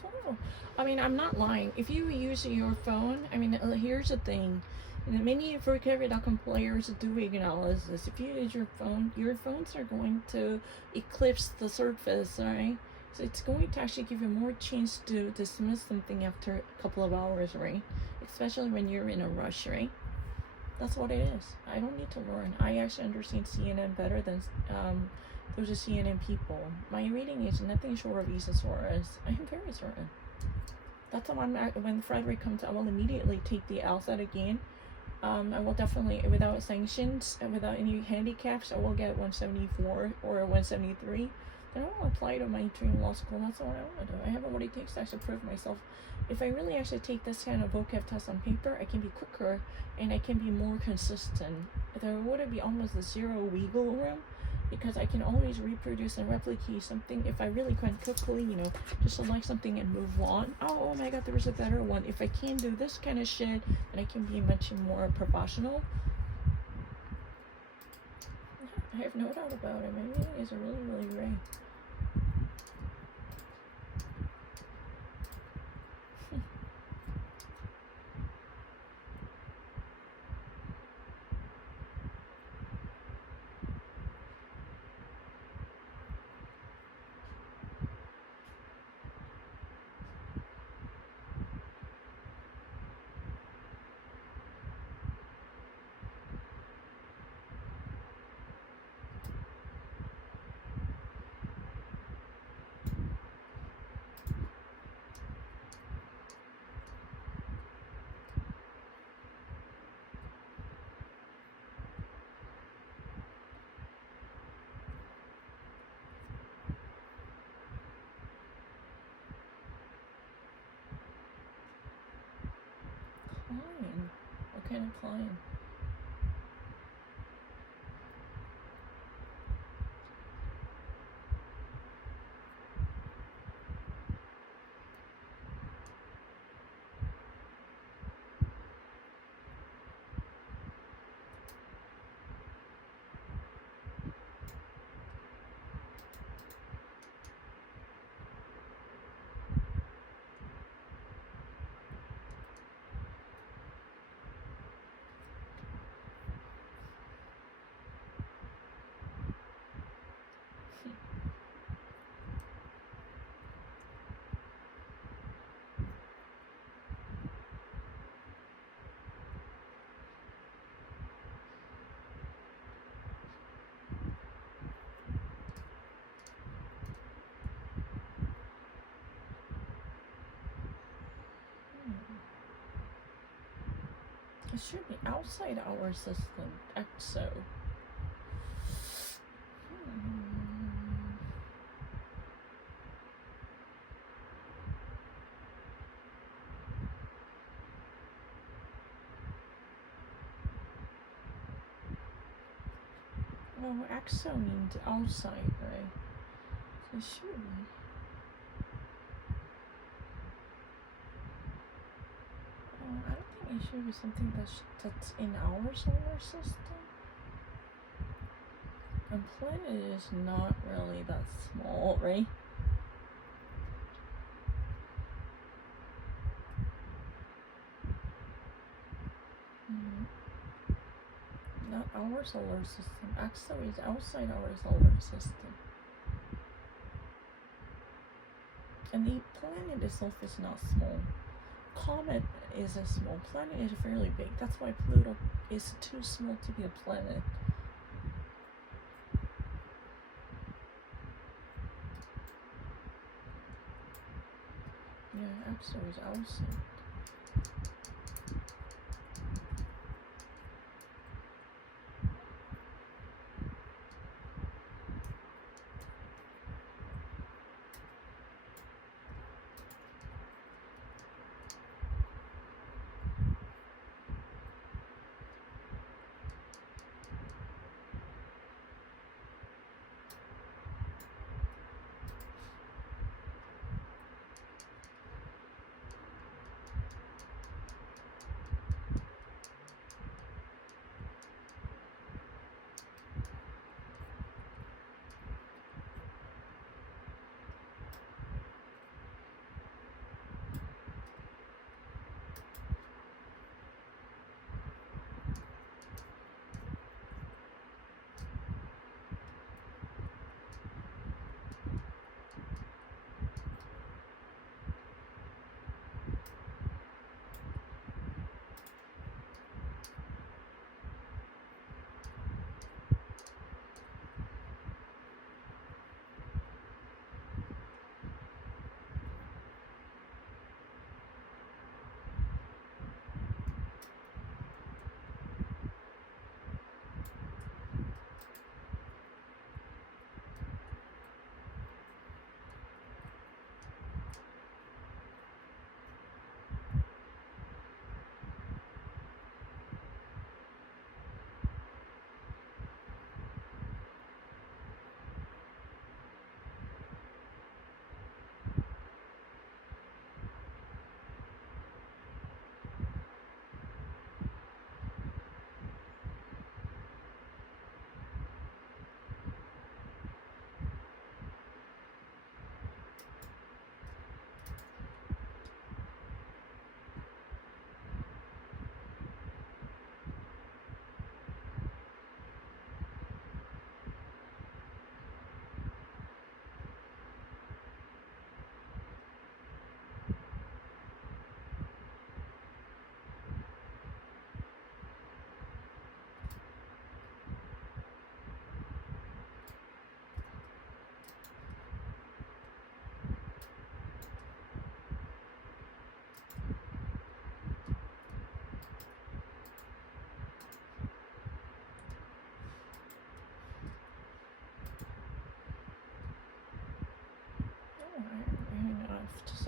So, I mean, I'm not lying. If you use your phone, I mean, here's the thing. Many perverted players do acknowledge this. If you use your phones are going to eclipse the surface, right? So it's going to actually give you more chance to dismiss something after a couple of hours, right? Especially when you're in a rush, right? That's what it is. I don't need to learn. I actually understand CNN better than those are CNN people. My reading is nothing short of thesaurus. I am very certain. That's the one when Frederick comes, I will immediately take the LSAT again. I will definitely, without sanctions and without any handicaps, I will get 174 or 173. Then I will apply to my dream law school. That's what I want to do. I have what it takes to actually prove myself. If I really actually take this kind of vocab test on paper, I can be quicker and I can be more consistent. There would be almost a zero wiggle room, because I can always reproduce and replicate something. If I really can quickly, just select something and move on. Oh my god, there's a better one. If I can do this kind of shit, and I can be much more professional. I have no doubt about it. My reading is really, really great. Client? What kind of client? It should be outside our system. EXO. No, EXO means outside, right? So it should be. I don't think it should be something that's in our solar system. And planet is not really that small, right? Not our solar system. EXO is outside our solar system. And the planet itself is not small. Comet is a small, planet is fairly big. That's why Pluto is too small to be a planet. Yeah, upto is also.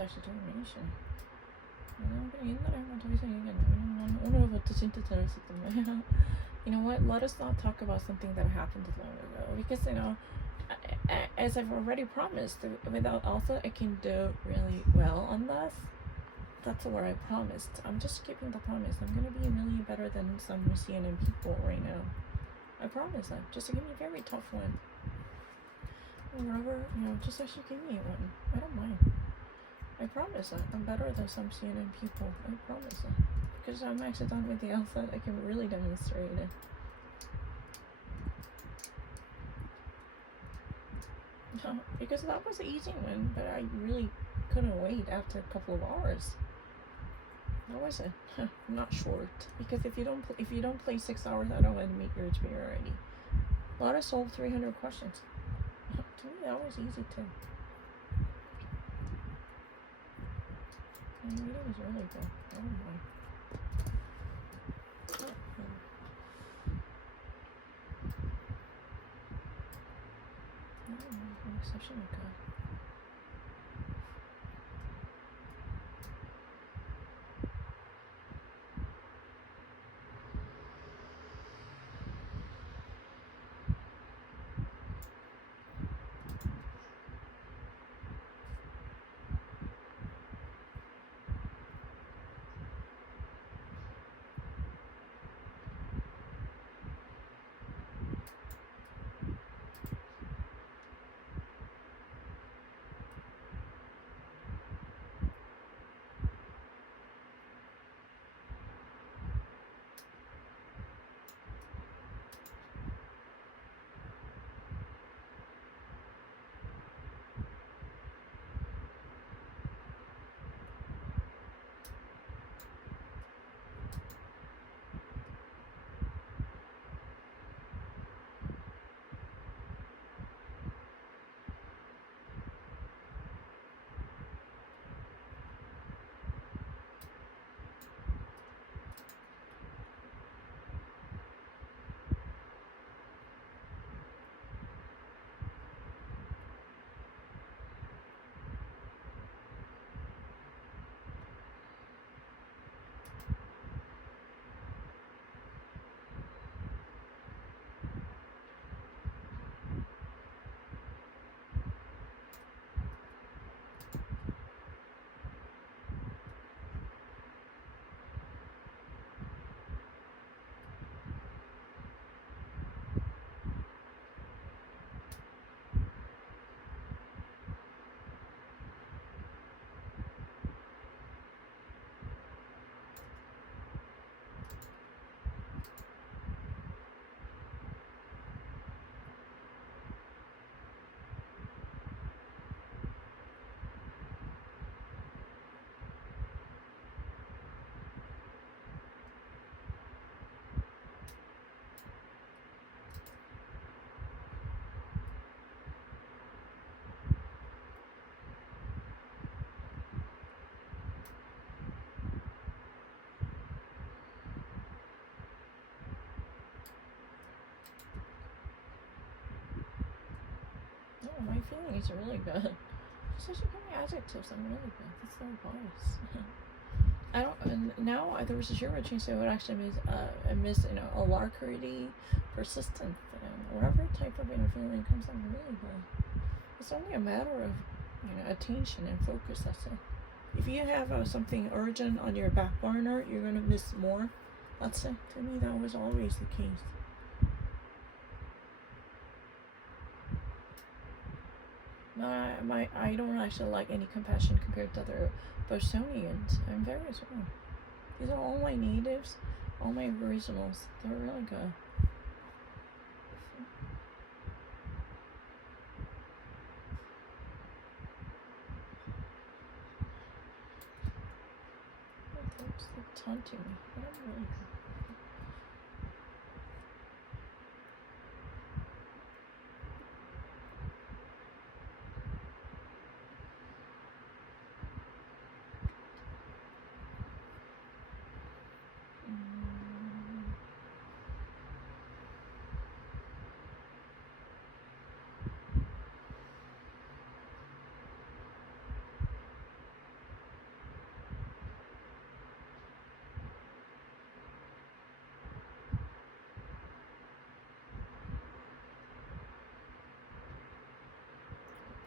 determination. 옛날에 더 이상 얘기 안 해. 오늘부터 진짜 잘했었던 거야. You know what? Let us not talk about something that happened long ago, because as I've already promised, without Alpha, I can do really well on this. That's what I promised. I'm just keeping the promise. I'm gonna be a million better than some CNN people right now. I promise that. Just give me a very tough one. Whatever, just actually give me one. I don't mind. I promise that. I'm better than some CNN people. I promise that. Because I'm actually done with the alpha, I can really demonstrate it. No, because that was an easy one, but I really couldn't wait after a couple of hours. That was it. Not short. Because if you don't play 6 hours, I don't want to meet your superiority. Let us solve 300 questions. To me, that was easy too. And it was really good. Oh my. Session okay. my feeling is really good. Just such a adjectives, I'm really good. That's so biased. I don't. And now there was a zero change, so it would actually miss alacrity, persistent, whatever type of inner feeling comes out really good. It's only a matter of attention and focus. That's it. If you have something urgent on your back burner, you're gonna miss more. That's it. To me, that was always the case. I don't actually like any compassion compared to other Bostonians. I'm very as well. These are all my natives, all my originals. They're really good. It's like taunting me, but I'm really good.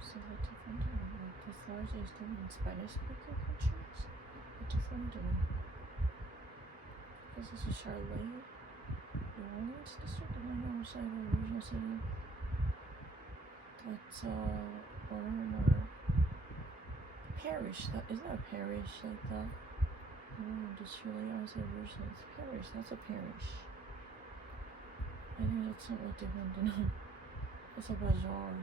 So what different the Thars is doing in Spanish speaking countries? What different doing? This is a Charlotte, New Orleans district. I don't know which side of the original city. That's or parish. That isn't that a parish like that? Oh, just really I was original. It's parish. That's a parish. I think that's somewhat different than it's a bazaar.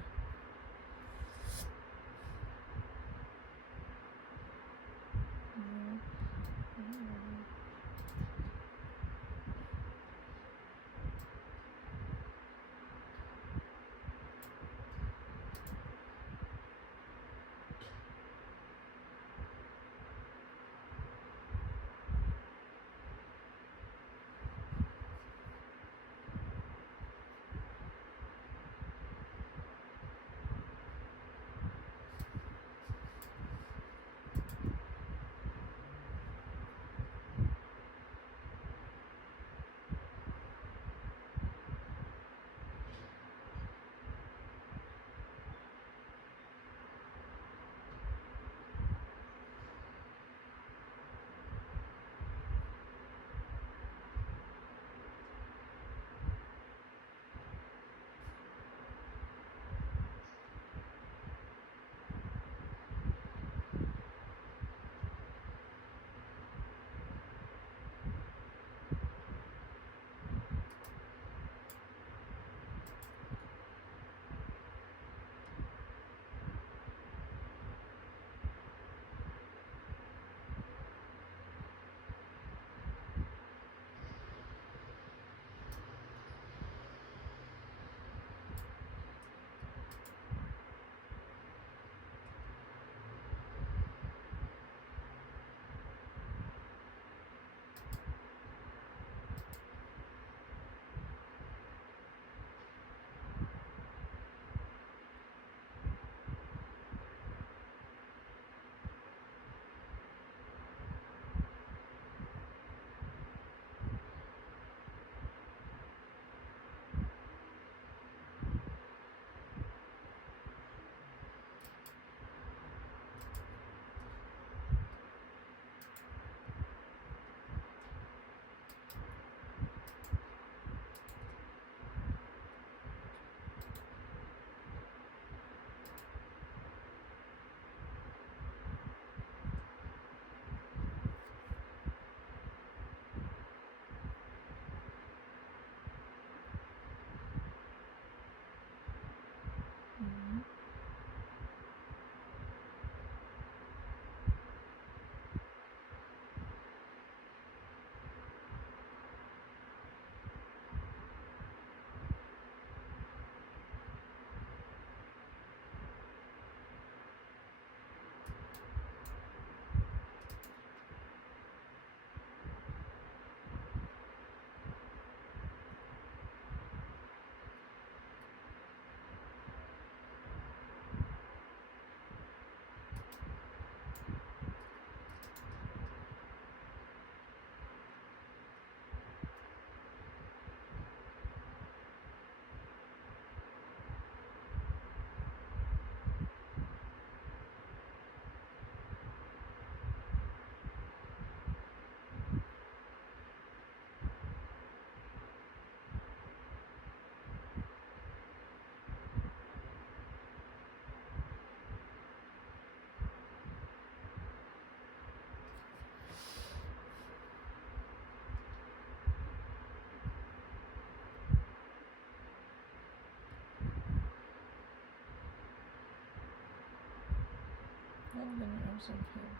course I can.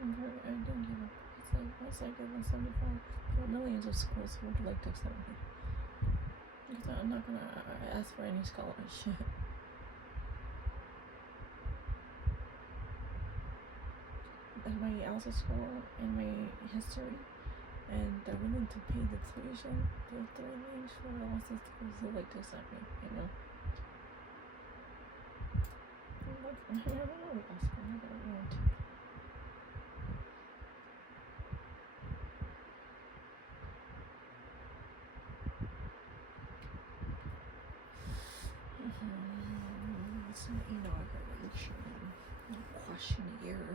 I don't give a. It's like once I get 175, there are millions of schools who would like to accept me. Because I'm not gonna ask for any scholarship. And my LSAT score and my history, and they're willing to pay the tuition, the 3 things for the LSAT schools they like to send me, you know. I don't know, Oscar, I don't want to. It's an inauguration, a questionnaire.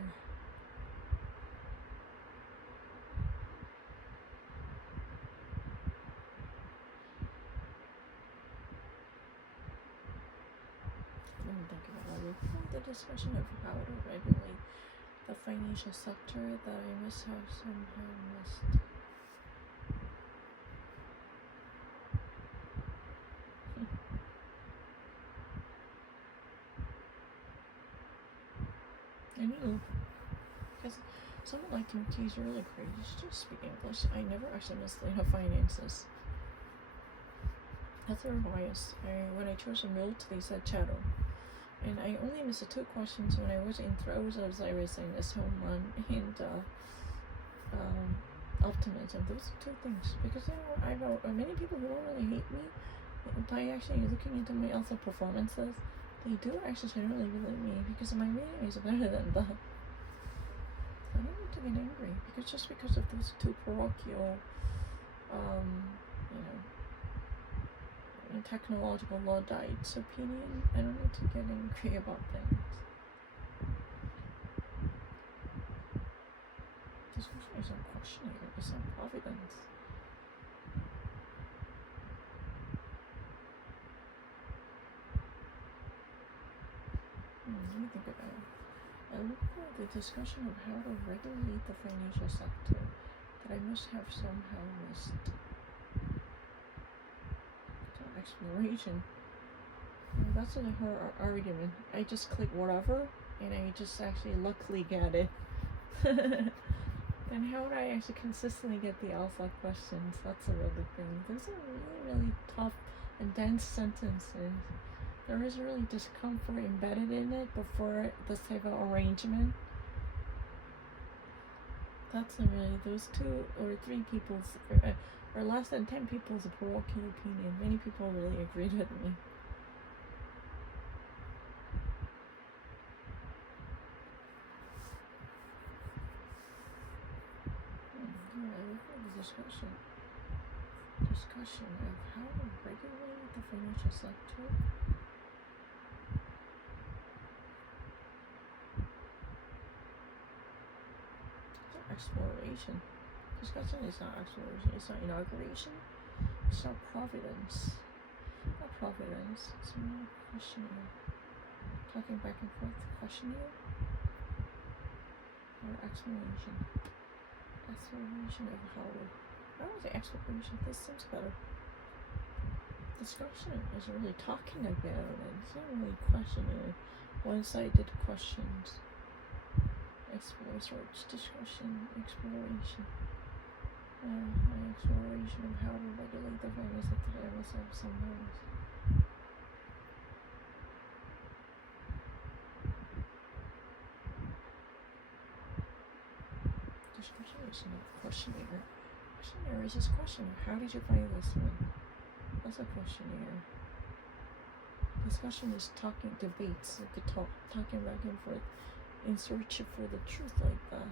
The discussion of how to regulate the financial sector that I must have somehow missed. I knew, because someone like to tease really crazy, just speak English. I never actually missed the finances. That's their bias. When I chose a note, they said shadow. And I only missed 2 questions when I was in throes of cybersickness, one and optimism. Those are 2 things. Because I've many people who don't really hate me by actually looking into my LSAT performances. They do actually generally believe me because my reading is better than that. I don't need to get angry because just because of those 2 parochial, technological Luddites' opinion, I don't need to get angry about things. This question is not questioning, it's not providence. Let me think about it. I look for the discussion of how to regulate the financial sector that I must have somehow missed. Exploration. That's her argument. I just click whatever and I just actually luckily get it. Then how would I actually consistently get the LSAT questions? That's a really thing. Those are really, really tough and dense sentences. There is really discomfort embedded in it before this type of arrangement. That's really those 2 or 3 people's or less than 10 people's parochial opinion. Many people really agreed with me. Discussion of how to regulate the financial sector. Exploration. Discussion is not exploration, it's not inauguration, it's not providence. Not providence, it's more questioning. Talking back and forth, questioning or exploration. Exploration of how. I don't say exploration, this seems better. Discussion is really talking about it, it's not really questioning. One-sided questions. Explore, search, discussion, exploration. My exploration of how to regulate the finance sector I must have sometimes. Discussion is not questionnaire. Questionnaire is just question. How did you find this one? That's a questionnaire. Discussion is talking, debates, like talking back and forth in search for the truth like that.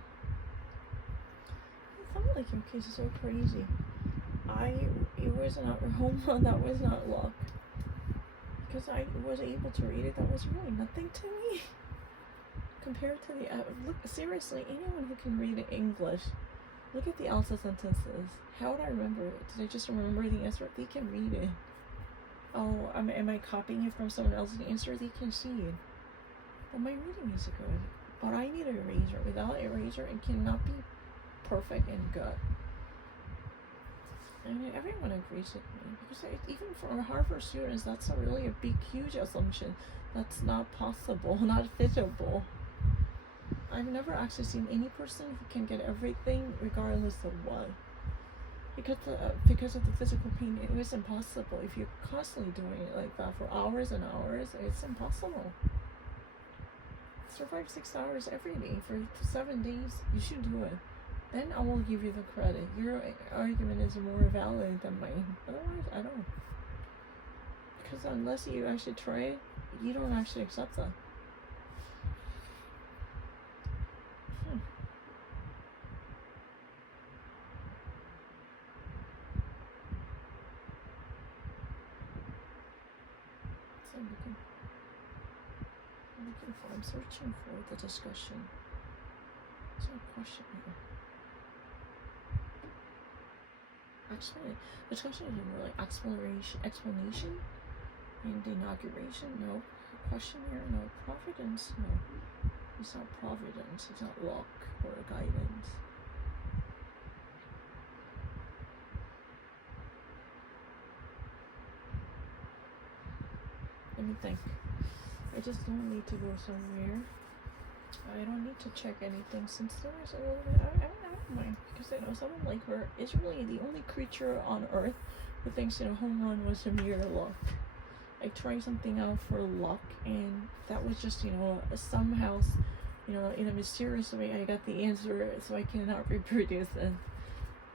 Some of your case is so crazy. It was not home run, that was not luck. Because I was able to read it, that was really nothing to me. Compared to the, look, seriously, anyone who can read English, look at the LSAT sentences. How would I remember it? Did I just remember the answer? They can read it. Oh, am I copying it from someone else's answer? They can see it. But my reading is good. But I need an eraser. Without an eraser, it cannot be perfect and good. I mean, everyone agrees with me. Because even for Harvard students, that's a really a big, huge assumption. That's not possible, not fitable. I've never actually seen any person who can get everything regardless of what. because of the physical pain. It was impossible. If you're constantly doing it like that for hours and hours, it's impossible. Survive 6 hours every day for 7 days. You should do it. Then I will give you the credit. Your argument is more valid than mine. Otherwise, I don't. Because unless you actually try it, you don't actually accept that. So I'm searching for the discussion. Is there a question here? Actually, discussion is more like explanation, and inauguration. No. Questionnaire. No. Providence. No. It's not providence. It's not luck or guidance. Let me think. I just don't need to go somewhere. I don't need to check anything since there is a little bit. I don't mind, because I know someone like her is really the only creature on earth who thinks home run was a mere luck. I tried something out for luck, and that was just somehow in a mysterious way I got the answer, so I cannot reproduce it.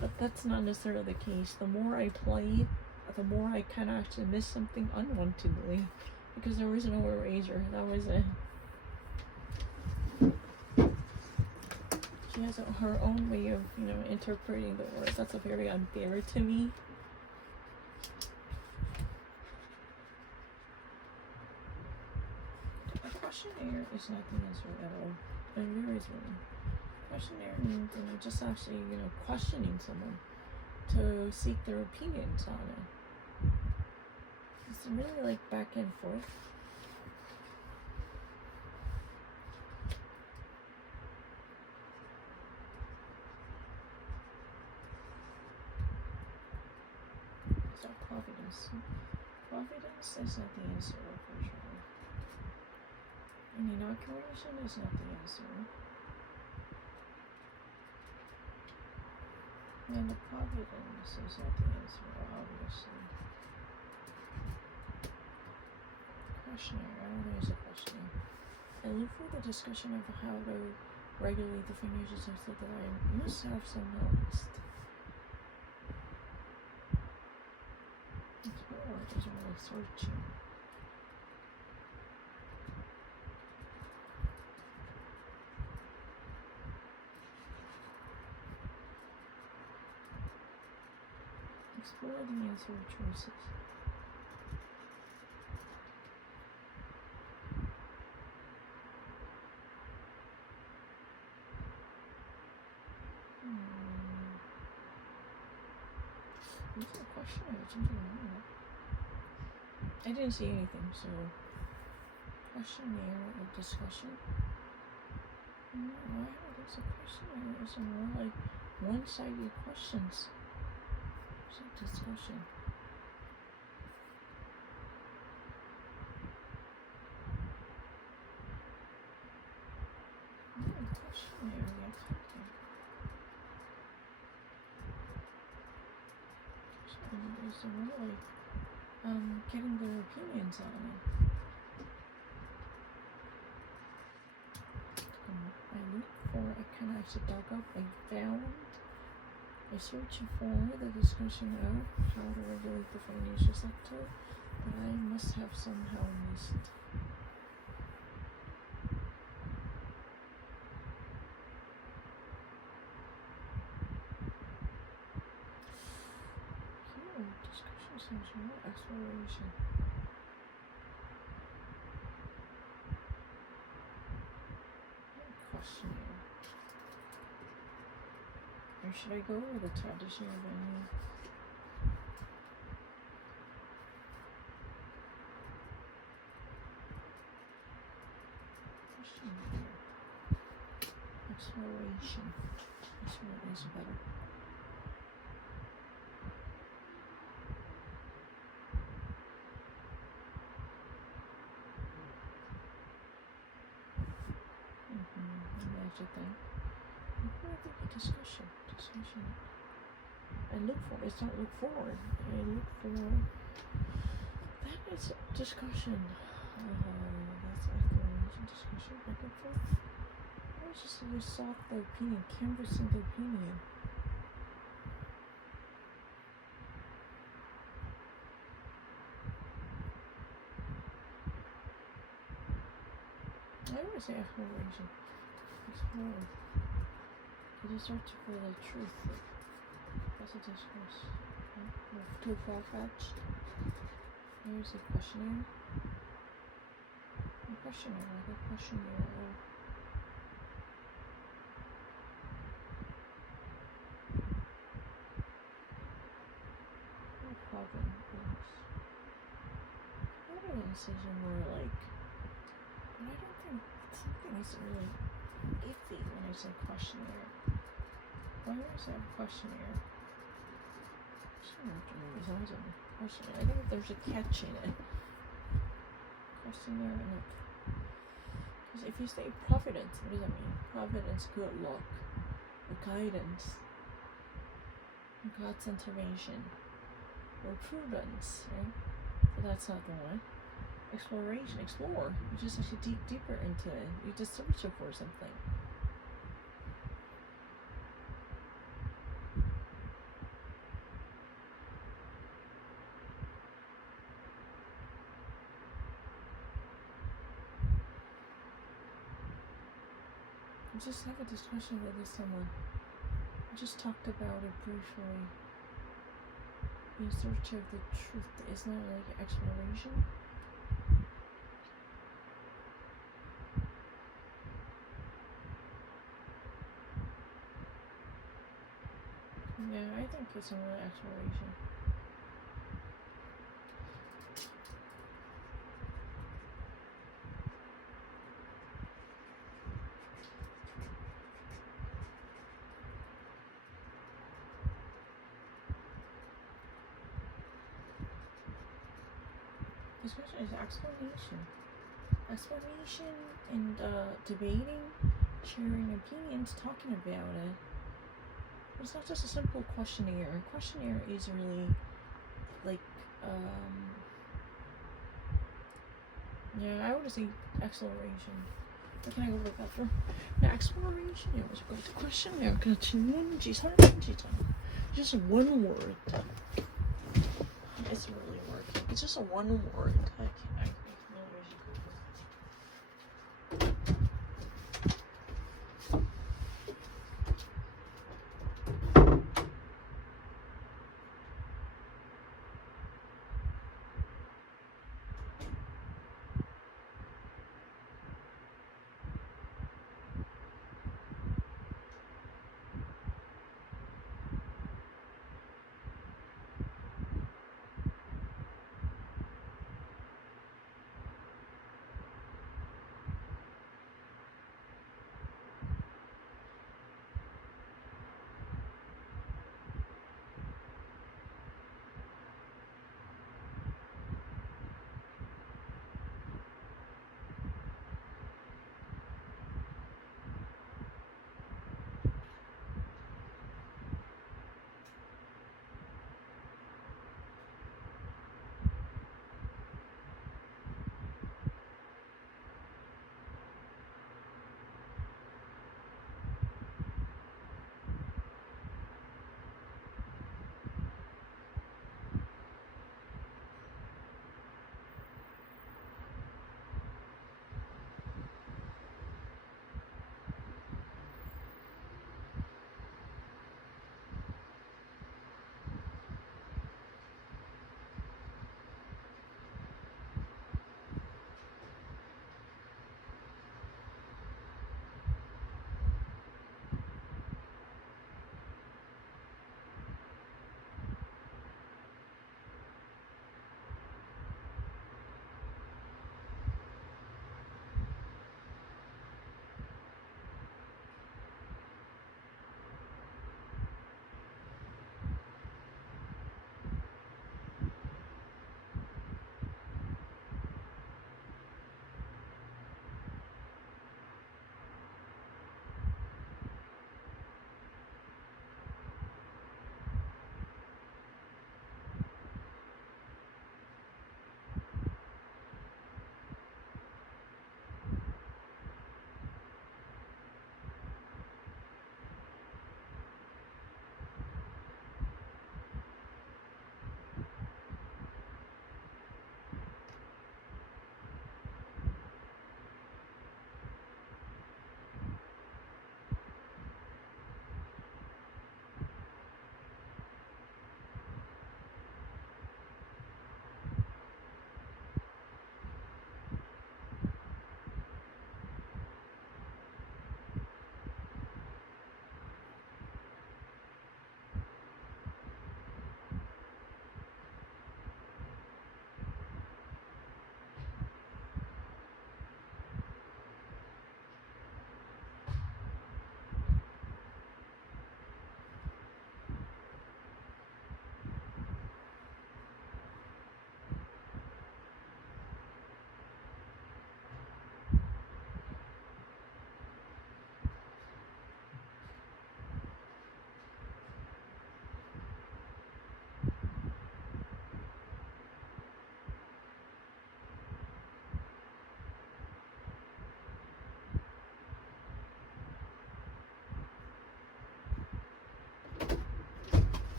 But that's not necessarily the case. The more I play, the more I kind of actually miss something unwantedly, because there was no eraser. That was it. She has her own way of, interpreting the words. That's very unfair to me. A questionnaire is not the answer at all. And there is one. Questionnaire means, just actually, questioning someone to seek their opinions on it. It's really like back and forth. So providence. Providence is not the answer, for sure. And inauguration is not the answer. And the providence is not the answer, obviously. Questionnaire. I don't think it's a questionnaire. I look for the discussion of how to regulate the financial sector that I must have some noticed. Explore is really searching. Explore the answer choices. What's the question? I didn't see anything, so questionnaire or discussion. No, I don't think it's a questionnaire. It's more like one-sided questions. It's a discussion. Questionnaire, yeah, something. It's more like getting their opinions on it. I look for, I kind of actually dug up, I searched for the discussion of how to regulate the financial sector that I must have somehow missed. Discussion seems more exploration. Questionnaire. Or should I go with the traditional venue? Questionnaire. Exploration. This one is better. That's the thing. I think a discussion. I look for. It's not look forward. I look for. That is discussion. That's exploration, discussion, back and forth. I was just really soft the opinion, canvassing the opinion. I always say exploration. Explore. I just search for the truth. That's a discourse. Too far-fetched. Here's a questionnaire. A questionnaire, like a questionnaire. No problem. Evidence is more like, but I don't think something is really iffy when I say questionnaire. Why would I say a questionnaire? Questionnaire. I think there's a catch in it. Questionnaire and it. Because if you say providence, what does that mean? Providence, good luck, guidance, God's intervention, or prudence, right? So that's not the one. Exploration, explore. You just actually dig deeper into it. You just search for something. Just have a discussion with someone. I just talked about it briefly. In search of the truth. It's not like exploration. Yeah, I think it's a real exploration. This question is explanation. Explanation and debating, sharing opinions, talking about it. It's not just a simple questionnaire. A questionnaire is really like, yeah, I would say exploration. What can I go with that for? Now, exploration, yeah, was a good questionnaire. Just one word. It's really working. It's just a one word. I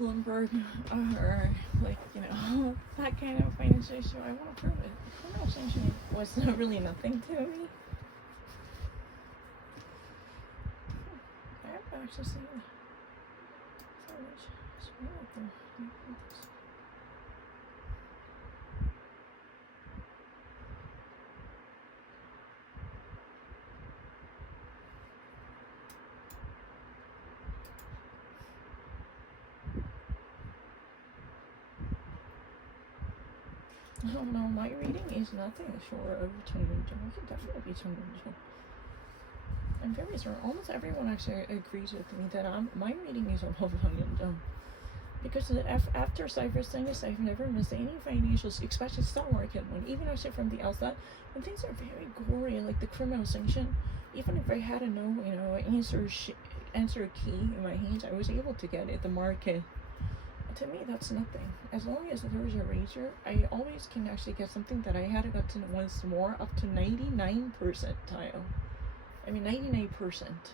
Bloomberg or like, you know, that kind of financial issue. I want to prove it. Criminal sanction was really nothing to me. I have to actually see it. It's really cool. I don't know, my reading is nothing short of tangential. I could definitely be tangential. I'm very sure almost everyone actually agrees with me that my reading is above tangential. Because after cybersickness, I've never missed any financials, especially stock market one. Even actually from the LSAT, when things are very gory, like the criminal sanction, even if I had a answer key in my hands, I was able to get it. The market. To me, that's nothing. As long as there's a razor, I always can actually get something that I had gotten once more up to 99 percentile. I mean, 99%.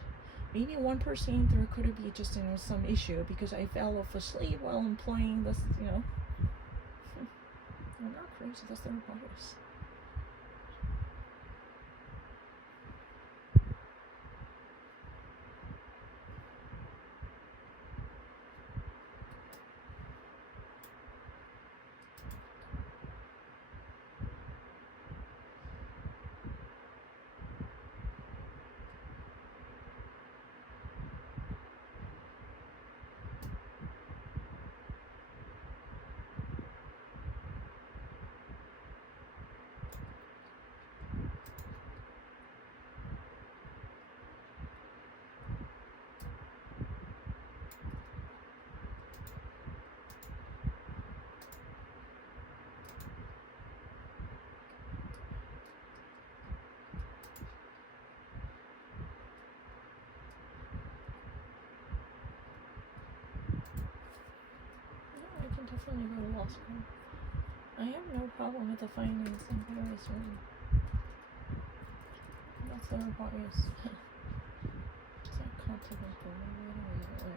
Maybe 1% there could be just some issue because I fell off asleep while employing this, I'm not crazy, that's their bias. Definitely go to law school. I have no problem with the finance and Paris, really. That's their bias. Is that continental? I really agree.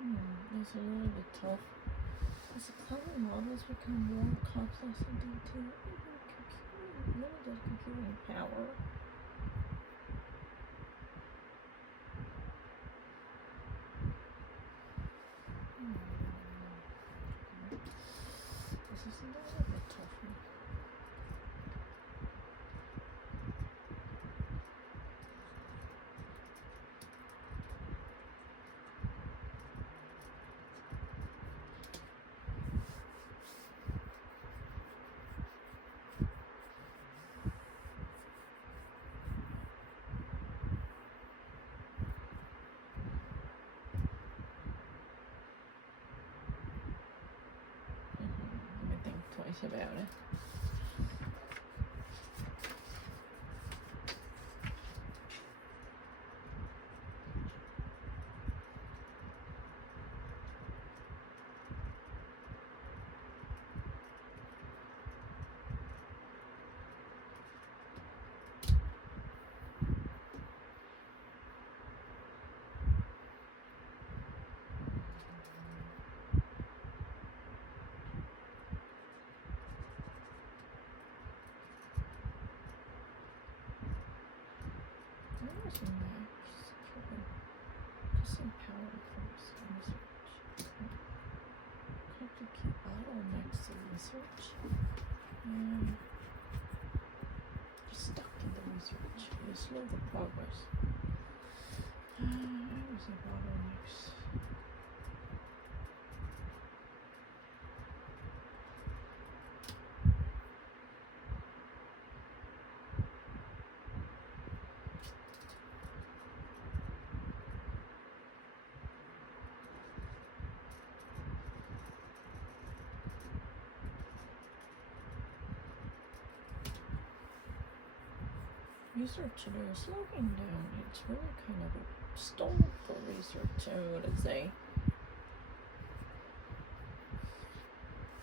It's a little bit tough. As the clever models become more complex in detail, limited computing power. This is a little bit tougher. Let me think twice about it. Disempower first research. Complicate bottlenecks to research. Just stuck in the research. You slow the progress. I was a bottlenecks. Research is slowing down. It's really kind of a stall for research, I would say.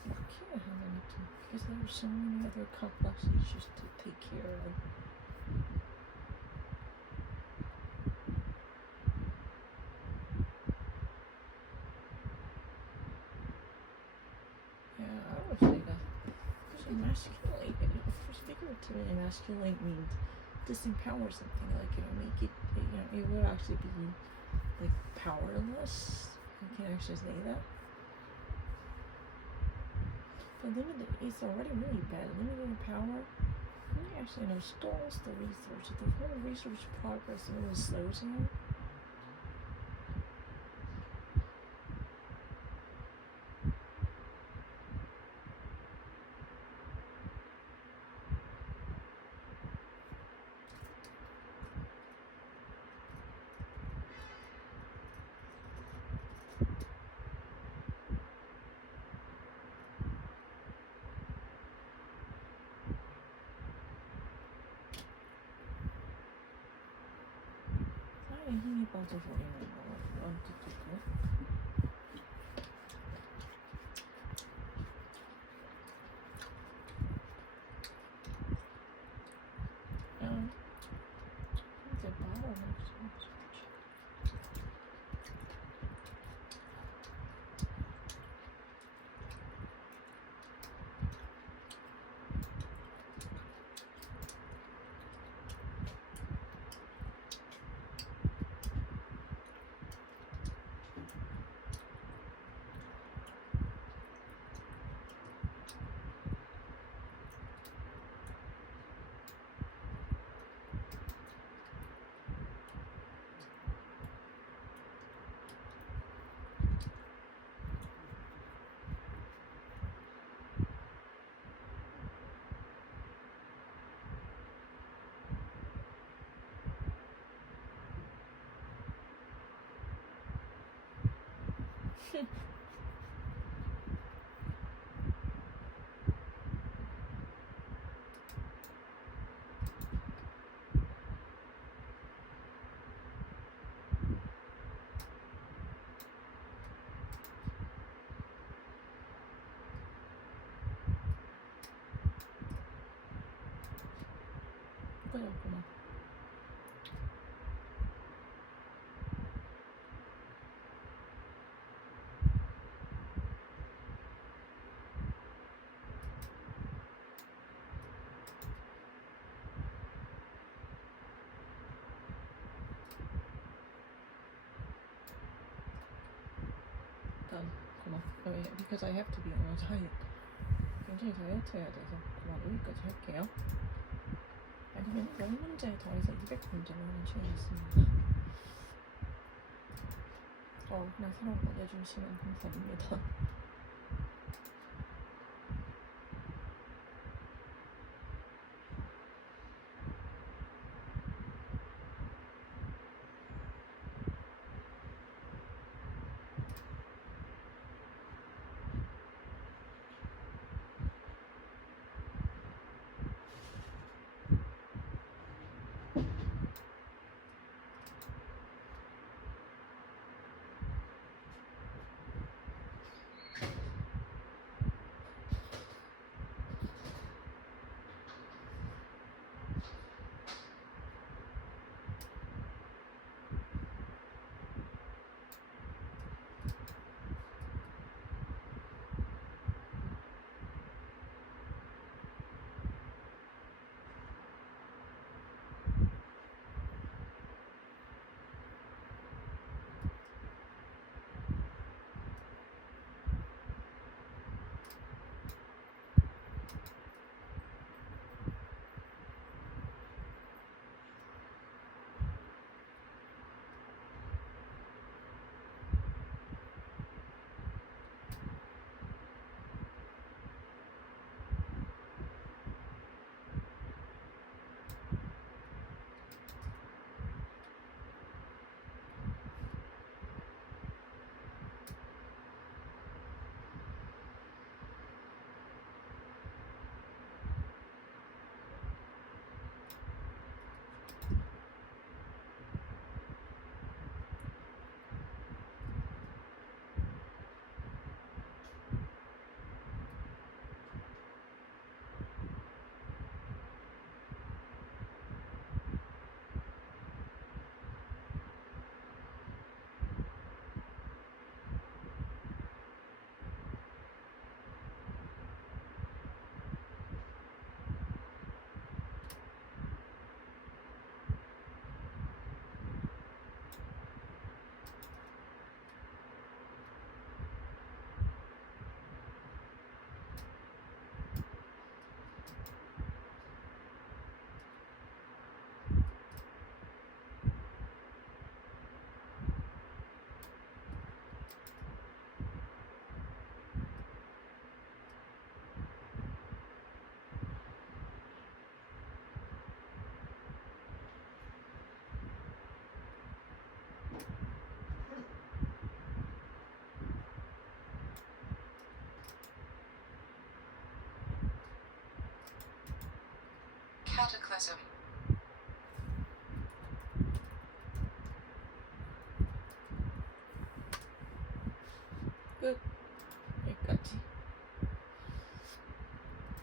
I can't have anything because there are so many other complex issues to take care of. Yeah, I would say that because emasculate, figuratively emasculate means disempower something, like, make it, it would actually be like powerless. You can actually say that. But limited, it's already really bad. Limited power really actually stalls the research. The whole research progress really slows down. 힘이 빠져버리는 거 언뜻 이제 말하는 그거였구나. 고마워. Because I have to be on a diet. 굉장히 다이어트 해야 돼서 그만 여기까지 할게요. 아니면 10문제 더해서 200문제로 하는 시간이 있습니다. 그냥 새로운 거 내주시면 감사합니다. Cataclysm. 끝. 여기까지.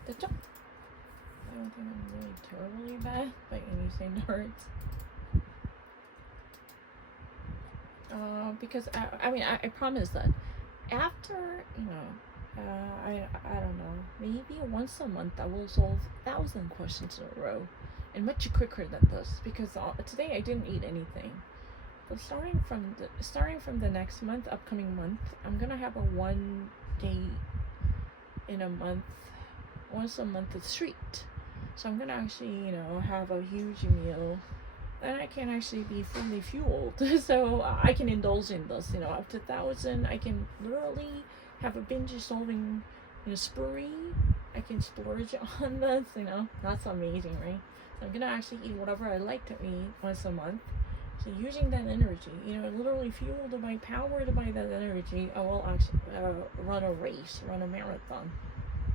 됐죠? I don't think I'm really terribly bad by any standards. Because I promise that after, I don't know, maybe once a month I will solve 1,000 questions in a row, and much quicker than this, because today I didn't eat anything. But starting from the next month, upcoming month, I'm gonna have a 1 day in a month, once a month it's treat. So I'm gonna actually, have a huge meal. Then I can actually be fully fueled. So I can indulge in this, up to 1,000. I can literally have a binge solving, spree. I can splurge on this, That's amazing, right? So I'm gonna actually eat whatever I like to eat once a month. So using that energy, literally fueled by, powered by that energy, I will actually run a marathon,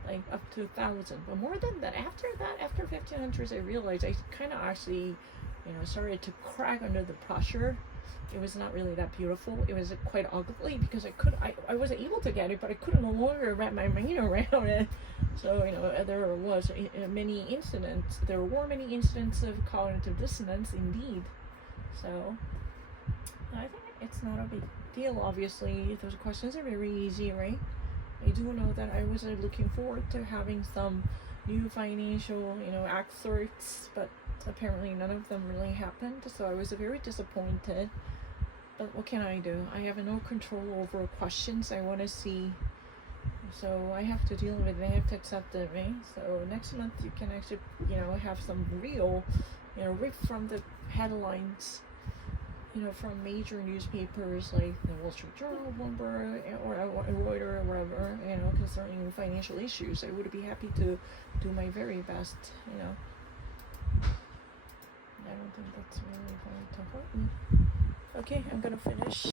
like up to 1,000. But more than that, after 1,500, I realized I kind of actually, started to crack under the pressure. It was not really that beautiful. It was quite ugly because I was able to get it, but I couldn't no longer wrap my mind around it. So, there were many incidents of cognitive dissonance indeed. So, I think it's not a big deal, obviously. Those questions are very easy, right? I do know that I was looking forward to having some new financial, excerpts, but apparently none of them really happened, so I was very disappointed. But what can I do? I have no control over questions I want to see. So I have to deal with it. They have to accept it, right? So next month you can actually, have some real, ripped from the headlines, from major newspapers like the Wall Street Journal, Bloomberg, or Reuters, or wherever, concerning financial issues. I would be happy to do my very best, I don't think that's really going to hurt me. Okay, I'm gonna finish.